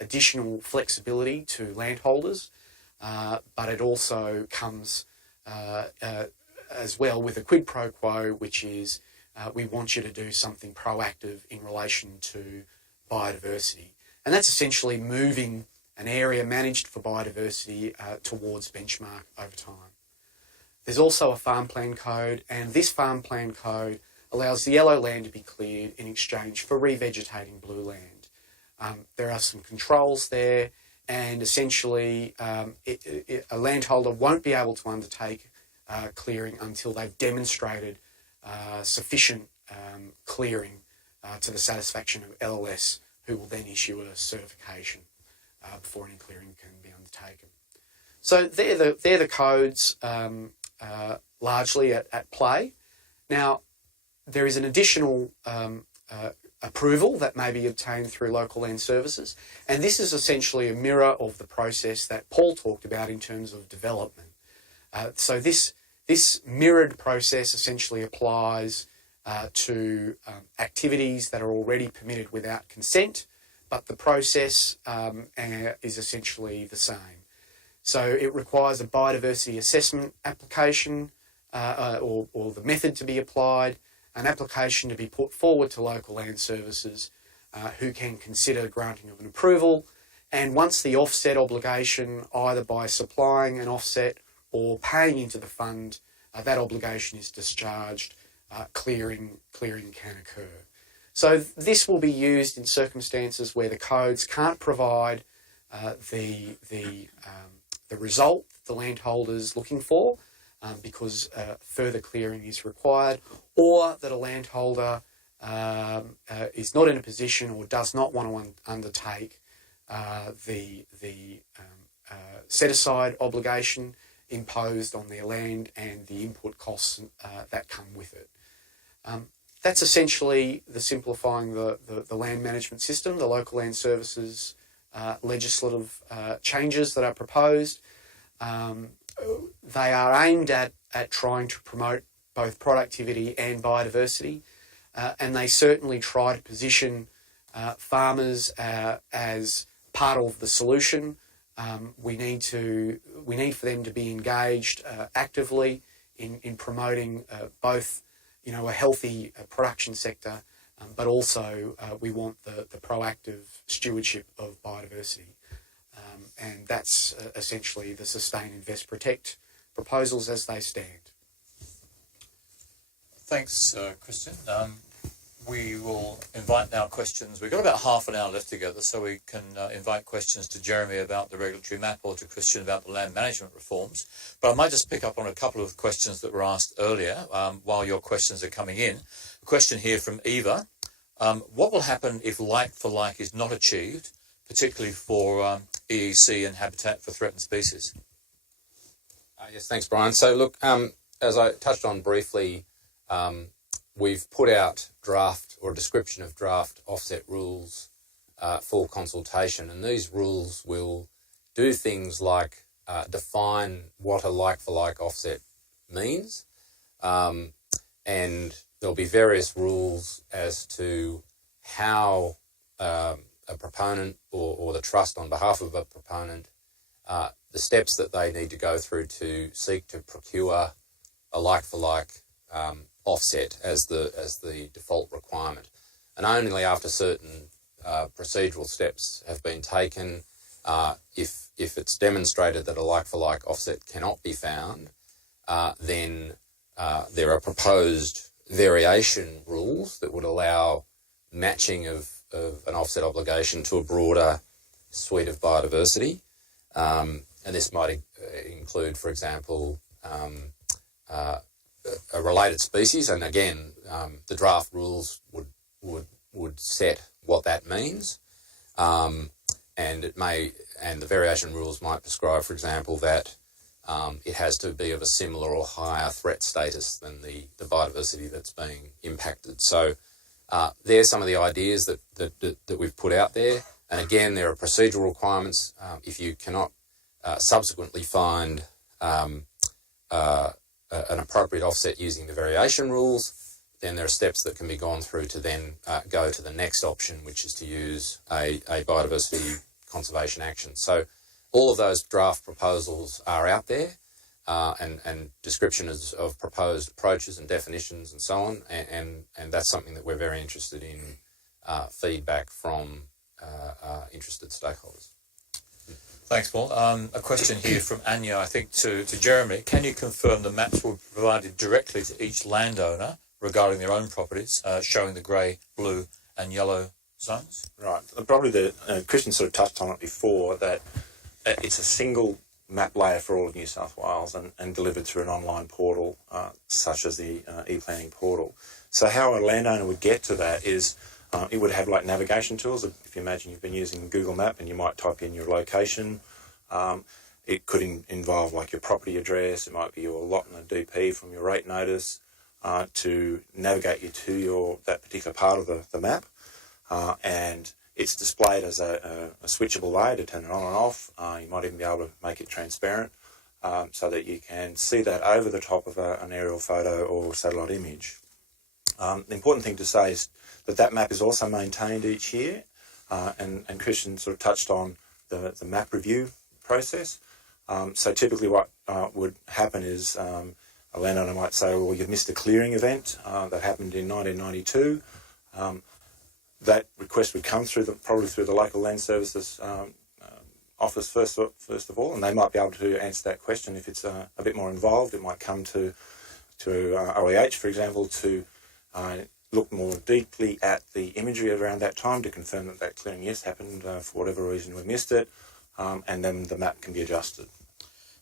additional flexibility to landholders, but it also comes as well with a quid pro quo, which is we want you to do something proactive in relation to biodiversity. And that's essentially moving an area managed for biodiversity towards benchmark over time. There's also a farm plan code, and this farm plan code allows the yellow land to be cleared in exchange for revegetating blue land. There are some controls there, and essentially a landholder won't be able to undertake clearing until they've demonstrated sufficient clearing to the satisfaction of LLS, who will then issue a certification before any clearing can be undertaken. So they're the codes largely at play. Now, there is an additional approval that may be obtained through local land services, and this is essentially a mirror of the process that Paul talked about in terms of development. So this mirrored process essentially applies to activities that are already permitted without consent, but the process is essentially the same. So it requires a biodiversity assessment application or the method to be applied. an application to be put forward to local land services who can consider granting of an approval. And once the offset obligation, either by supplying an offset or paying into the fund, that obligation is discharged, clearing can occur. So this will be used in circumstances where the codes can't provide the result the landholder's looking for because further clearing is required, or that a landholder is not in a position or does not want to undertake the set-aside obligation imposed on their land and the input costs that come with it. That's essentially the simplifying the land management system, the local land services legislative changes that are proposed. They are aimed at trying to promote both productivity and biodiversity, and they certainly try to position farmers as part of the solution. We need for them to be engaged actively in promoting both, a healthy production sector, but also we want the proactive stewardship of biodiversity. And that's essentially the Sustain, Invest, Protect proposals as they stand. Thanks, Christian. We will invite now questions. We've got about half an hour left together, so we can invite questions to Jeremy about the regulatory map or to Christian about the land management reforms. But I might just pick up on a couple of questions that were asked earlier while your questions are coming in. A question here from Eva. What will happen if like for like is not achieved, particularly for EEC and habitat for threatened species? Yes, thanks, Brian. So look, as I touched on briefly, we've put out draft or a description of draft offset rules for consultation, and these rules will do things like define what a like-for-like offset means, and there'll be various rules as to how a proponent or the trust on behalf of a proponent, the steps that they need to go through to seek to procure a like-for-like offset as the default requirement, and only after certain procedural steps have been taken, if it's demonstrated that a like-for-like offset cannot be found, then there are proposed variation rules that would allow matching of an offset obligation to a broader suite of biodiversity, and this might include, for example, a related species, and again, the draft rules would set what that means, and the variation rules might prescribe, for example, that it has to be of a similar or higher threat status than the biodiversity that's being impacted. So there's some of the ideas that we've put out there, and again, there are procedural requirements. If you cannot subsequently find an appropriate offset using the variation rules, then there are steps that can be gone through to then go to the next option, which is to use a biodiversity conservation action. So all of those draft proposals are out there, and descriptions of proposed approaches and definitions and so on, and that's something that we're very interested in feedback from interested stakeholders. Thanks, Paul. A question here from Anya, I think, to Jeremy. Can you confirm the maps will be provided directly to each landowner regarding their own properties, showing the grey, blue and yellow zones? Right. Probably Christian sort of touched on it before, that it's a single map layer for all of New South Wales and delivered through an online portal such as the e-planning portal. So how a landowner would get to that is it would have like navigation tools. If you imagine you've been using Google Map and you might type in your location, it could involve like your property address, it might be your lot and a DP from your rate notice to navigate you to that particular part of the map. And it's displayed as a switchable layer to turn it on and off. You might even be able to make it transparent so that you can see that over the top of an aerial photo or satellite image. The important thing to say is that map is also maintained each year, and Christian sort of touched on the map review process. So typically what would happen is a landowner might say, well, you've missed a clearing event that happened in 1992. That request would come through probably through the local land services office first of all, and they might be able to answer that question. If it's a bit more involved, it might come to OEH, for example, to look more deeply at the imagery around that time to confirm that clearing, yes, happened for whatever reason we missed it, and then the map can be adjusted.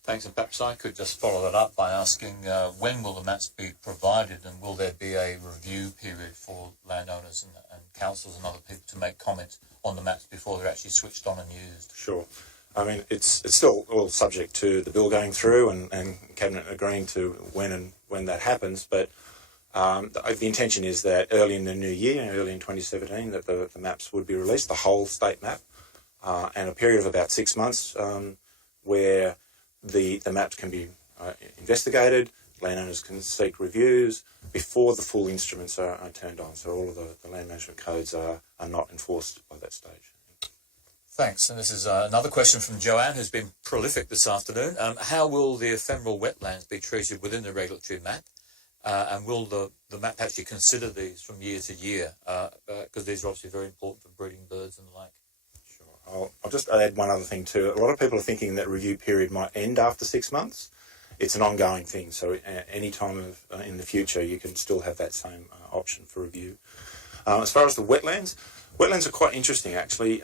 Thanks, and perhaps I could just follow that up by asking when will the maps be provided, and will there be a review period for landowners and councils and other people to make comments on the maps before they're actually switched on and used? Sure. I mean, it's still all subject to the bill going through and Cabinet agreeing to when that happens, but the intention is that early in the new year, early in 2017, that the maps would be released, the whole state map, and a period of about 6 months where the maps can be investigated, landowners can seek reviews before the full instruments are turned on. So all of the land management codes are not enforced by that stage. Thanks. And this is another question from Joanne, who's been prolific this afternoon. How will the ephemeral wetlands be treated within the regulatory map? And will the map actually consider these from year to year? Because these are obviously very important for breeding birds and the like. Sure. I'll just add one other thing too. A lot of people are thinking that review period might end after 6 months. It's an ongoing thing, so any time in the future you can still have that same option for review. As far as the wetlands are quite interesting actually.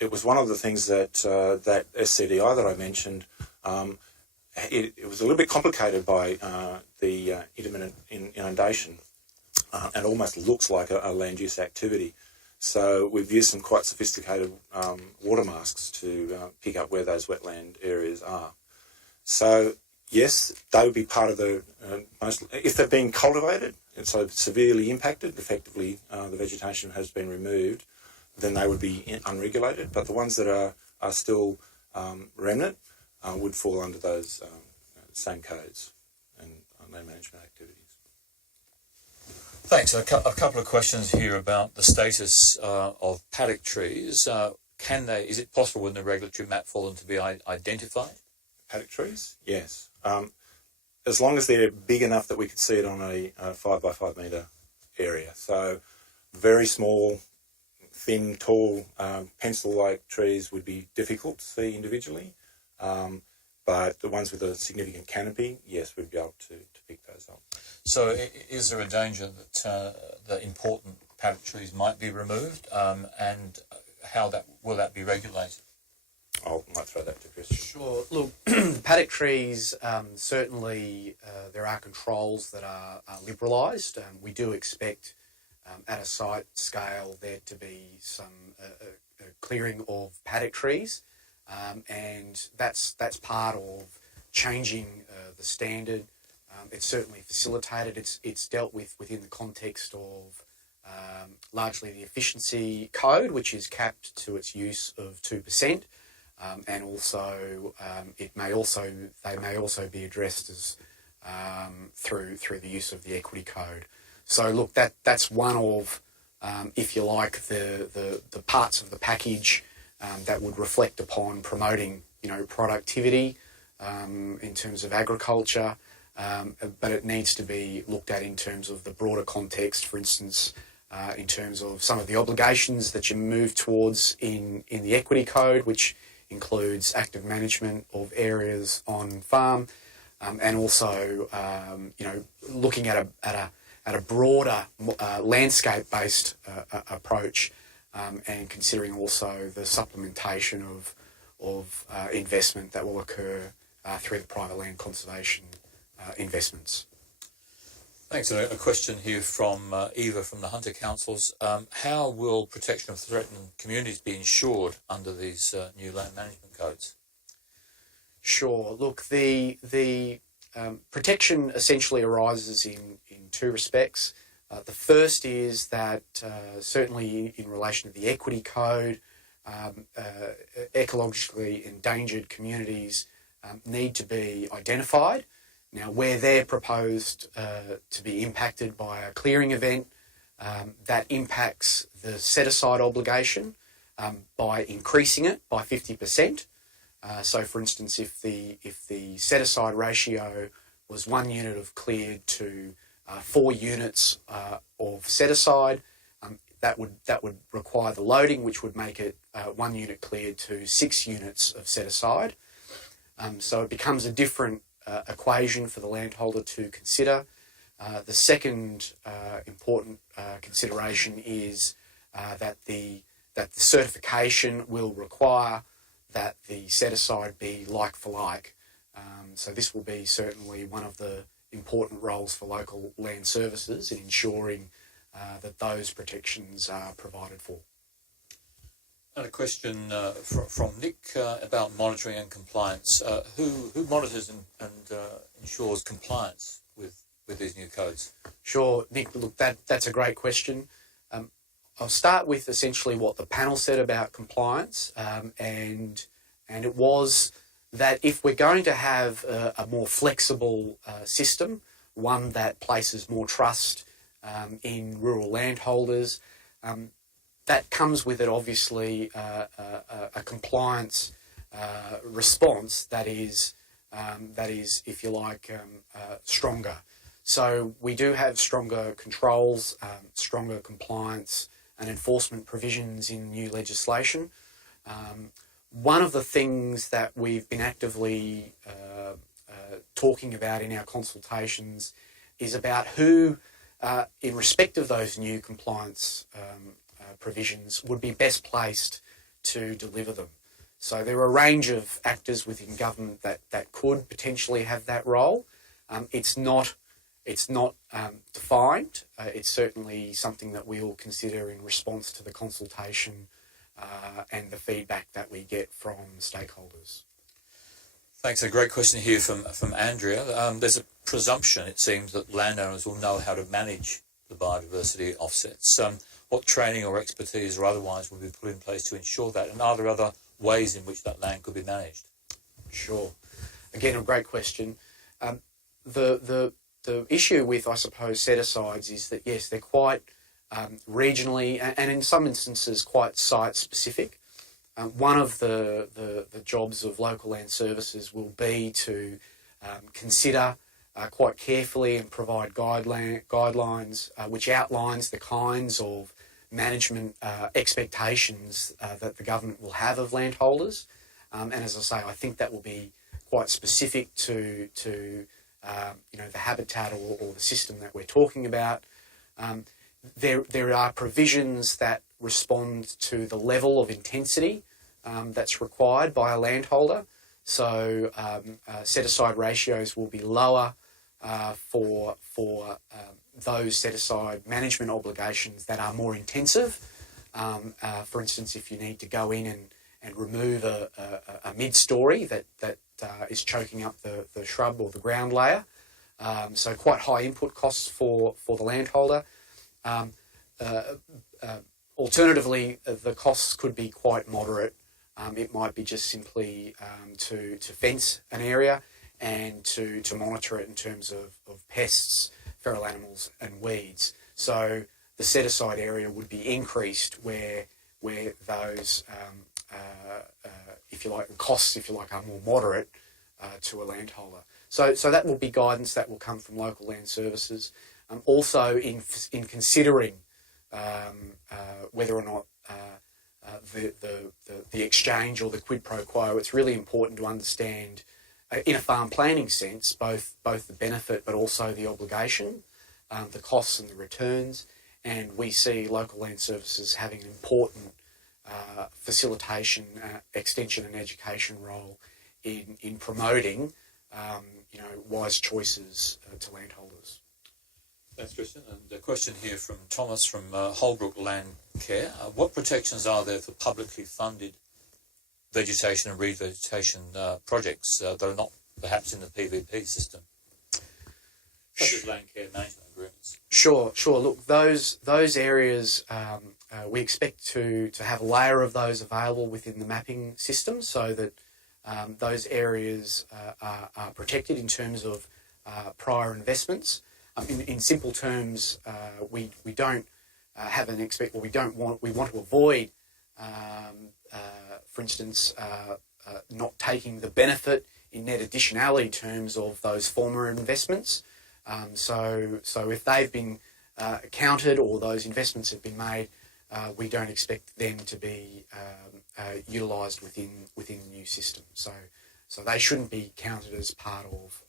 It was one of the things that that SCDI that I mentioned. It was a little bit complicated by the intermittent inundation and almost looks like a land use activity. So we've used some quite sophisticated water masks to pick up where those wetland areas are. So yes, they would be part of the if they've been cultivated and so severely impacted, effectively the vegetation has been removed, then they would be unregulated. But the ones that are still remnant would fall under those same codes and land management activities. Thanks. A couple of questions here about the status of paddock trees. Is it possible in the regulatory map for them to be identified? Paddock trees? Yes. As long as they're big enough that we could see it on a 5 by 5 metre area. So very small, thin, tall, pencil-like trees would be difficult to see individually. But the ones with a significant canopy, yes, we'd be able to pick those up. So is there a danger that the important paddock trees might be removed, and will that be regulated? I might throw that to Chris. Sure. Look, paddock trees, certainly there are controls that are liberalised. We do expect at a site scale there to be some clearing of paddock trees. And that's part of changing the standard. It's certainly facilitated. It's dealt with within the context of largely the efficiency code, which is capped to its use of 2%, and also they may also be addressed as through the use of the equity code. So look, that's one of, if you like, the parts of the package that would reflect upon promoting, productivity in terms of agriculture, but it needs to be looked at in terms of the broader context. For instance, in terms of some of the obligations that you move towards in the equity code, which includes active management of areas on farm, and also looking at a broader landscape-based approach. And considering also the supplementation of investment that will occur through the private land conservation investments. Thanks. A question here from Eva from the Hunter Councils. How will protection of threatened communities be ensured under these new land management codes? Sure. Look, the protection essentially arises in two respects. The first is that certainly in relation to the equity code, ecologically endangered communities need to be identified. Now, where they're proposed to be impacted by a clearing event, that impacts the set-aside obligation by increasing it by 50%. So, for instance, if the set-aside ratio was 1 unit of cleared to 4 units of set aside. That would require the loading, which would make it 1 unit cleared to 6 units of set aside. So it becomes a different equation for the landholder to consider. The second important consideration is that the certification will require that the set aside be like for like. So this will be certainly one of the important roles for local land services in ensuring that those protections are provided for. And a question from Nick about monitoring and compliance. Who monitors and ensures compliance with these new codes? Sure, Nick, look, that's a great question. I'll start with essentially what the panel said about compliance, and it was that if we're going to have a more flexible system, one that places more trust in rural landholders, that comes with it obviously a compliance response that is, if you like, stronger. So we do have stronger controls, stronger compliance and enforcement provisions in new legislation. One of the things that we've been actively talking about in our consultations is about who, in respect of those new compliance provisions, would be best placed to deliver them. So there are a range of actors within government that could potentially have that role. It's not defined. It's certainly something that we'll consider in response to the consultation and the feedback that we get from stakeholders. Thanks. A great question here from Andrea. There's a presumption, it seems, that landowners will know how to manage the biodiversity offsets. What training or expertise or otherwise will be put in place to ensure that? And are there other ways in which that land could be managed? Sure. Again, a great question. The issue with, I suppose, set-asides is that, yes, they're quite regionally and in some instances quite site-specific. One of the jobs of local land services will be to consider quite carefully and provide guidelines which outlines the kinds of management expectations that the government will have of landholders. And as I say, I think that will be quite specific to the habitat or the system that we're talking about. There are provisions that respond to the level of intensity that's required by a landholder. So set-aside ratios will be lower for those set-aside management obligations that are more intensive. For instance, if you need to go in and remove a mid-story that is choking up the shrub or the ground layer. So quite high input costs for the landholder. Alternatively, the costs could be quite moderate. It might be just simply to fence an area and to monitor it in terms of pests, feral animals and weeds. So the set-aside area would be increased where those, if you like, costs, if you like, are more moderate to a landholder. So that will be guidance that will come from local land services. Also in considering whether or not the exchange or the quid pro quo, it's really important to understand, in a farm planning sense, both the benefit but also the obligation, the costs and the returns. And we see local land services having an important facilitation, extension and education role in promoting wise choices to landholders. Thanks, Christian. And a question here from Thomas from Holbrook Land Care. What protections are there for publicly funded vegetation and revegetation projects that are not perhaps in the PVP system, such as land care management agreements? Sure. Look, those areas, we expect to have a layer of those available within the mapping system so that those areas are protected in terms of prior investments. In simple terms, we don't have an we want to avoid, for instance, not taking the benefit net additionality terms of those former investments. So if they've been counted or those investments have been made, we don't expect them to be utilised within the new system. So they shouldn't be counted as part of,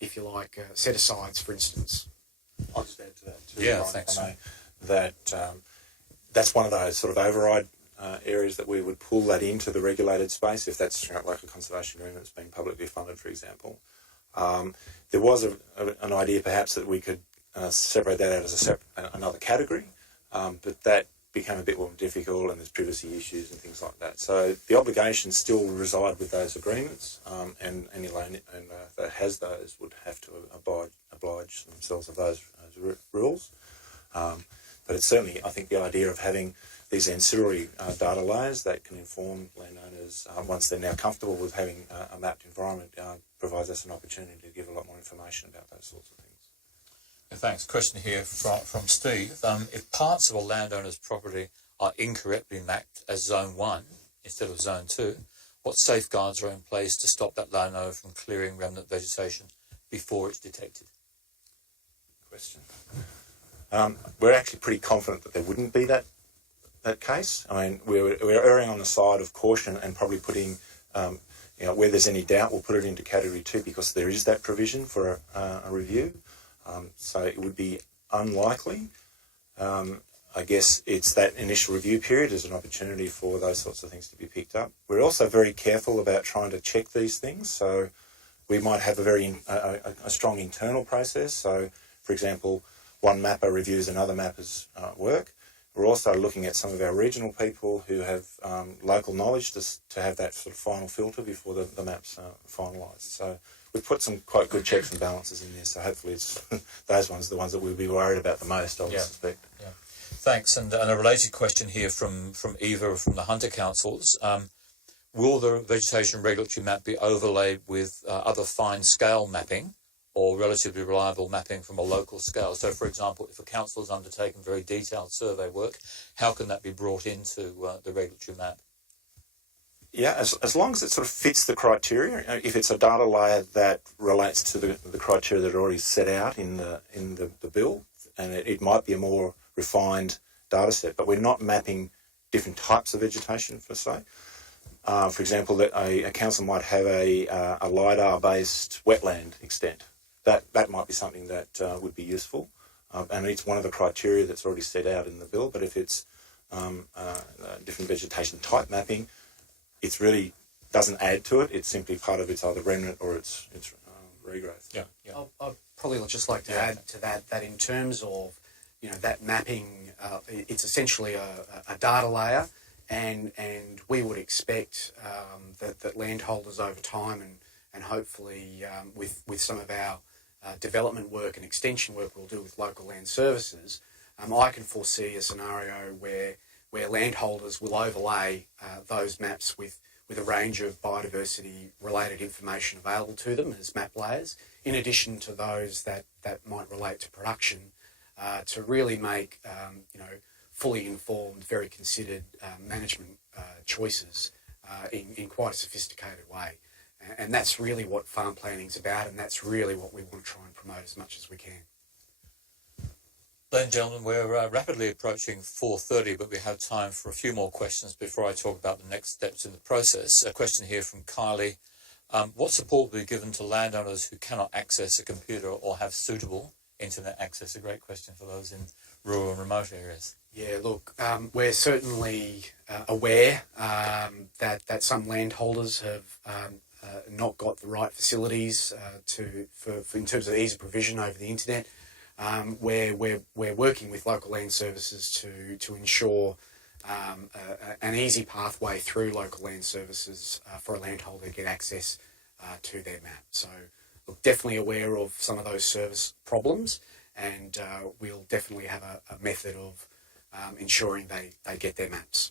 if you like, set-asides, for instance. I'll just add to that too. Yeah, Ron, thanks. That's one of those sort of override areas that we would pull that into the regulated space if that's like a conservation agreement that's being publicly funded, for example. There was an idea perhaps that we could separate that out as another category, but that became a bit more difficult, and there's privacy issues and things like that. So the obligations still reside with those agreements, and any land that has those would have to oblige themselves of those rules. But it's certainly, I think, the idea of having these ancillary data layers that can inform landowners once they're now comfortable with having a mapped environment provides us an opportunity to give a lot more information about those sorts of things. Thanks. Question here from Steve. If parts of a landowner's property are incorrectly mapped as Zone 1 instead of Zone 2, what safeguards are in place to stop that landowner from clearing remnant vegetation before it's detected? Question. We're actually pretty confident that there wouldn't be that case. I mean, we're erring on the side of caution and probably putting, where there's any doubt, we'll put it into Category 2 because there is that provision for a review. So it would be unlikely. I guess it's that initial review period as an opportunity for those sorts of things to be picked up. We're also very careful about trying to check these things. So we might have a strong internal process. So, for example, one mapper reviews another mapper's work. We're also looking at some of our regional people who have local knowledge to have that sort of final filter before the map's finalised. So we've put some quite good checks and balances in there, so hopefully it's those ones, the ones that we'll be worried about the most, I would suspect. Yeah. Thanks. And a related question here from Eva from the Hunter Councils. Will the vegetation regulatory map be overlaid with other fine scale mapping or relatively reliable mapping from a local scale? So, for example, if a council has undertaken very detailed survey work, how can that be brought into the regulatory map? Yeah, as long as it sort of fits the criteria. If it's a data layer that relates to the criteria that are already set out in the bill, and it might be a more refined data set, but we're not mapping different types of vegetation per se. For example, that a council might have a LiDAR-based wetland extent. That might be something that would be useful, and it's one of the criteria that's already set out in the bill. But if it's different vegetation type mapping, it really doesn't add to it. It's simply part of its either remnant or its regrowth. Yeah. I'd probably just like to add to that in terms of, that mapping, it's essentially a data layer, and we would expect that landholders over time and hopefully with some of our development work and extension work we'll do with local land services, I can foresee a scenario where landholders will overlay those maps with a range of biodiversity-related information available to them as map layers, in addition to those that might relate to production, to really make fully informed, very considered management choices in quite a sophisticated way. And that's really what farm planning's about, and that's really what we want to try and promote as much as we can. Ladies and gentlemen, we're rapidly approaching 4:30, but we have time for a few more questions before I talk about the next steps in the process. A question here from Kylie. What support will be given to landowners who cannot access a computer or have suitable internet access? A great question for those in rural and remote areas. Yeah, look, we're certainly aware that some landholders have not got the right facilities for in terms of ease of provision over the internet. Where we're working with local land services to ensure an easy pathway through local land services for a landholder to get access to their map. So, look, definitely aware of some of those service problems, and we'll definitely have a method of ensuring they get their maps.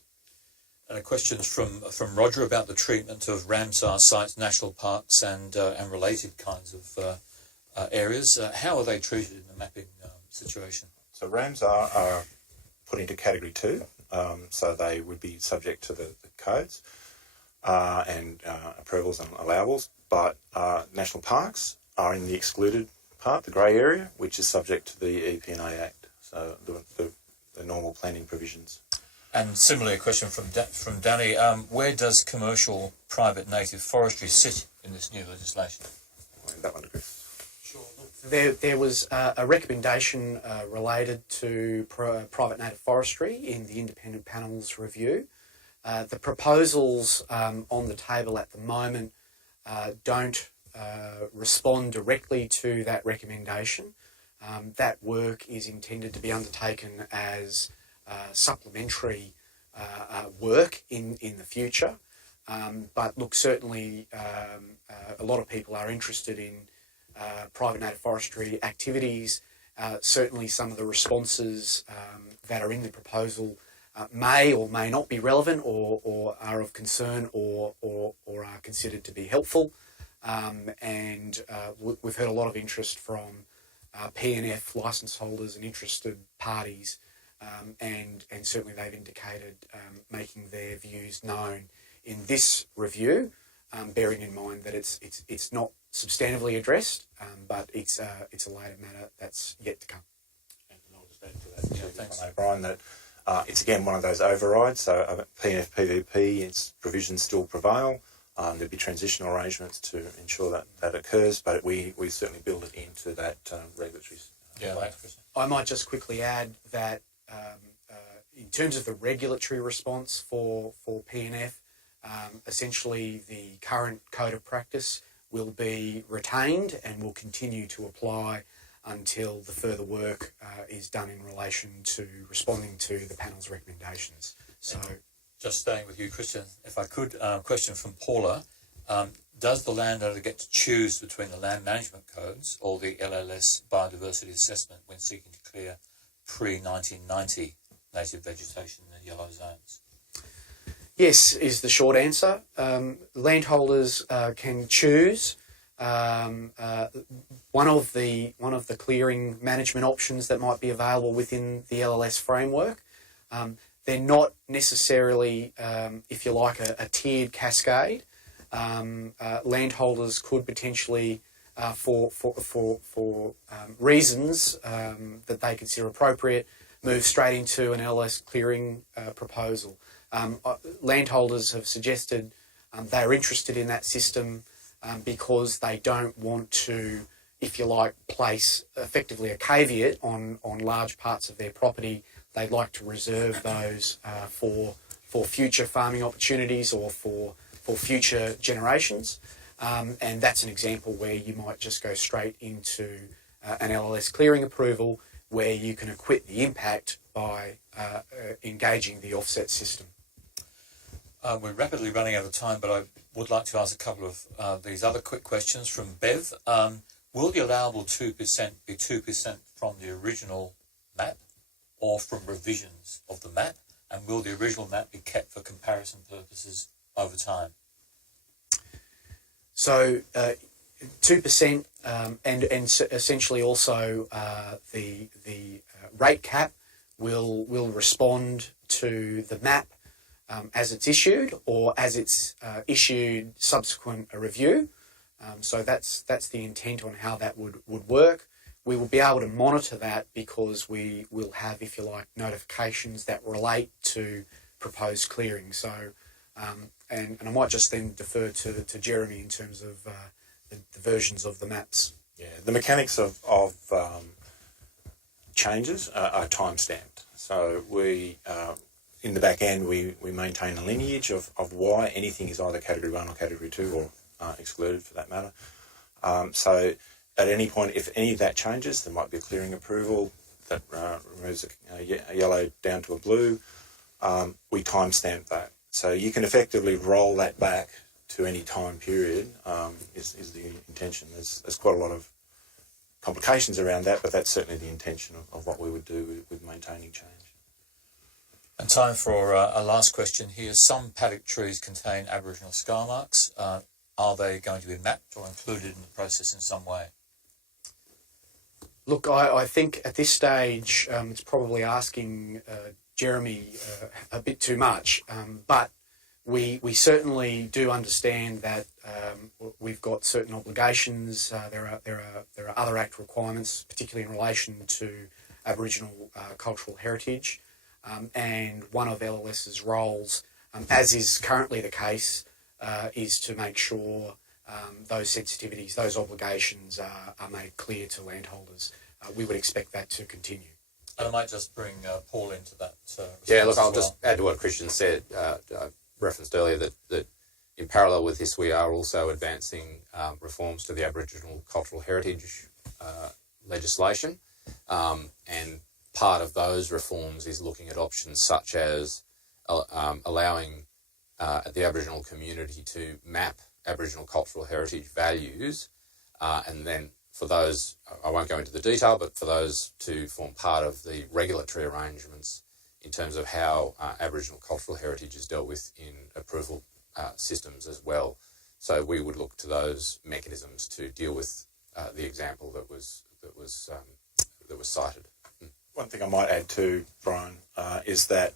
And a question from Roger about the treatment of Ramsar sites, national parks, and related kinds of areas. How are they treated in the mapping situation? So Ramsar are put into Category 2, so they would be subject to the codes. and approvals and allowables, but national parks are in the excluded part, the grey area, which is subject to the EP&A Act, so the normal planning provisions. And similarly, a question from Danny, where does commercial private native forestry sit in this new legislation? I'll hand that one to Chris. Sure. There was a recommendation related to private native forestry in the independent panel's review. The proposals on the table at the moment don't respond directly to that recommendation. That work is intended to be undertaken as supplementary work in the future. But look, certainly a lot of people are interested in private native forestry activities. Certainly some of the responses that are in the proposal may or may not be relevant or are of concern or are considered to be helpful. And we've heard a lot of interest from P&F licence holders and interested parties, and certainly they've indicated making their views known in this review, bearing in mind that it's not substantively addressed, but it's a later matter that's yet to come. And I'll just add to that, thanks, Brian, that it's again one of those overrides. So P&F PVP, its provisions still prevail. There'll be transitional arrangements to ensure that occurs, but we certainly build it into that regulatory. I might just quickly add that in terms of the regulatory response for P&F, essentially the current code of practice will be retained and will continue to apply until the further work is done in relation to responding to the panel's recommendations. So, just staying with you, Christian, if I could, question from Paula. Does the landowner get to choose between the land management codes or the LLS biodiversity assessment when seeking to clear pre-1990 native vegetation in the yellow zones? Yes, is the short answer. Landholders can choose one of the clearing management options that might be available within the LLS framework. They're not necessarily, if you like, a tiered cascade. Landholders could potentially, for reasons that they consider appropriate, move straight into an LLS clearing proposal. Landholders have suggested they're interested in that system because they don't want to, if you like, place effectively a caveat on large parts of their property. They'd like to reserve those for future farming opportunities or for future generations. And that's an example where you might just go straight into an LLS clearing approval where you can acquit the impact by engaging the offset system. We're rapidly running out of time, but I would like to ask a couple of these other quick questions from Bev. Will the allowable 2% be 2% from the original map or from revisions of the map? And will the original map be kept for comparison purposes over time? So 2% and essentially also the rate cap will respond to the map as it's issued or as it's issued subsequent a review. So that's the intent on how that would work. We will be able to monitor that because we will have, if you like, notifications that relate to proposed clearing. So, and I might just then defer to Jeremy in terms of the versions of the maps. Yeah, the mechanics of changes are time-stamped. So we, in the back end, we maintain a lineage of why anything is either Category 1 or Category 2 or excluded for that matter. So at any point, if any of that changes, there might be a clearing approval that removes a yellow down to a blue. We timestamp that. So you can effectively roll that back to any time period is the intention. There's quite a lot of complications around that, but that's certainly the intention of what we would do with maintaining change. And time for a last question here. Some paddock trees contain Aboriginal scar marks. Are they going to be mapped or included in the process in some way? Look, I think at this stage it's probably asking Jeremy a bit too much, but We certainly do understand that we've got certain obligations. There are other Act requirements, particularly in relation to Aboriginal cultural heritage, and one of LLS's roles, as is currently the case, is to make sure those sensitivities, those obligations are made clear to landholders. We would expect that to continue. And I might just bring Paul into that. Yeah, look, I'll just add to what Christian said. I referenced earlier that in parallel with this, we are also advancing reforms to the Aboriginal cultural heritage legislation. And part of those reforms is looking at options such as allowing the Aboriginal community to map Aboriginal cultural heritage values, and then for those, I won't go into the detail, but for those to form part of the regulatory arrangements in terms of how Aboriginal cultural heritage is dealt with in approval systems as well. So we would look to those mechanisms to deal with the example that was cited. One thing I might add too, Brian, is that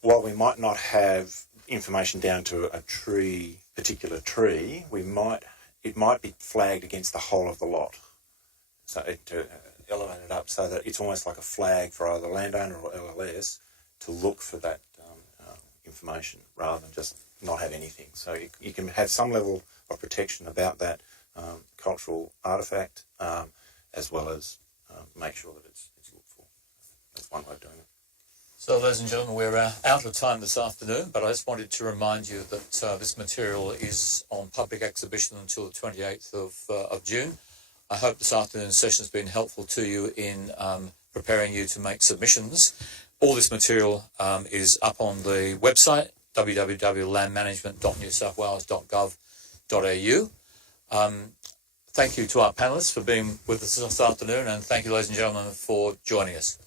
while we might not have information down to a particular tree, it might be flagged against the whole of the lot. So to elevate it up so that it's almost like a flag for either landowner or LLS to look for that information rather than just not have anything. So you can have some level of protection about that cultural artefact, as well as make sure that it's looked for. That's one way of doing it. So, ladies and gentlemen, we're out of time this afternoon, but I just wanted to remind you that this material is on public exhibition until the 28th of June. I hope this afternoon's session has been helpful to you in preparing you to make submissions. All this material is up on the website, www.landmanagement.newsouthwales.gov.au. Thank you to our panellists for being with us this afternoon, and thank you, ladies and gentlemen, for joining us.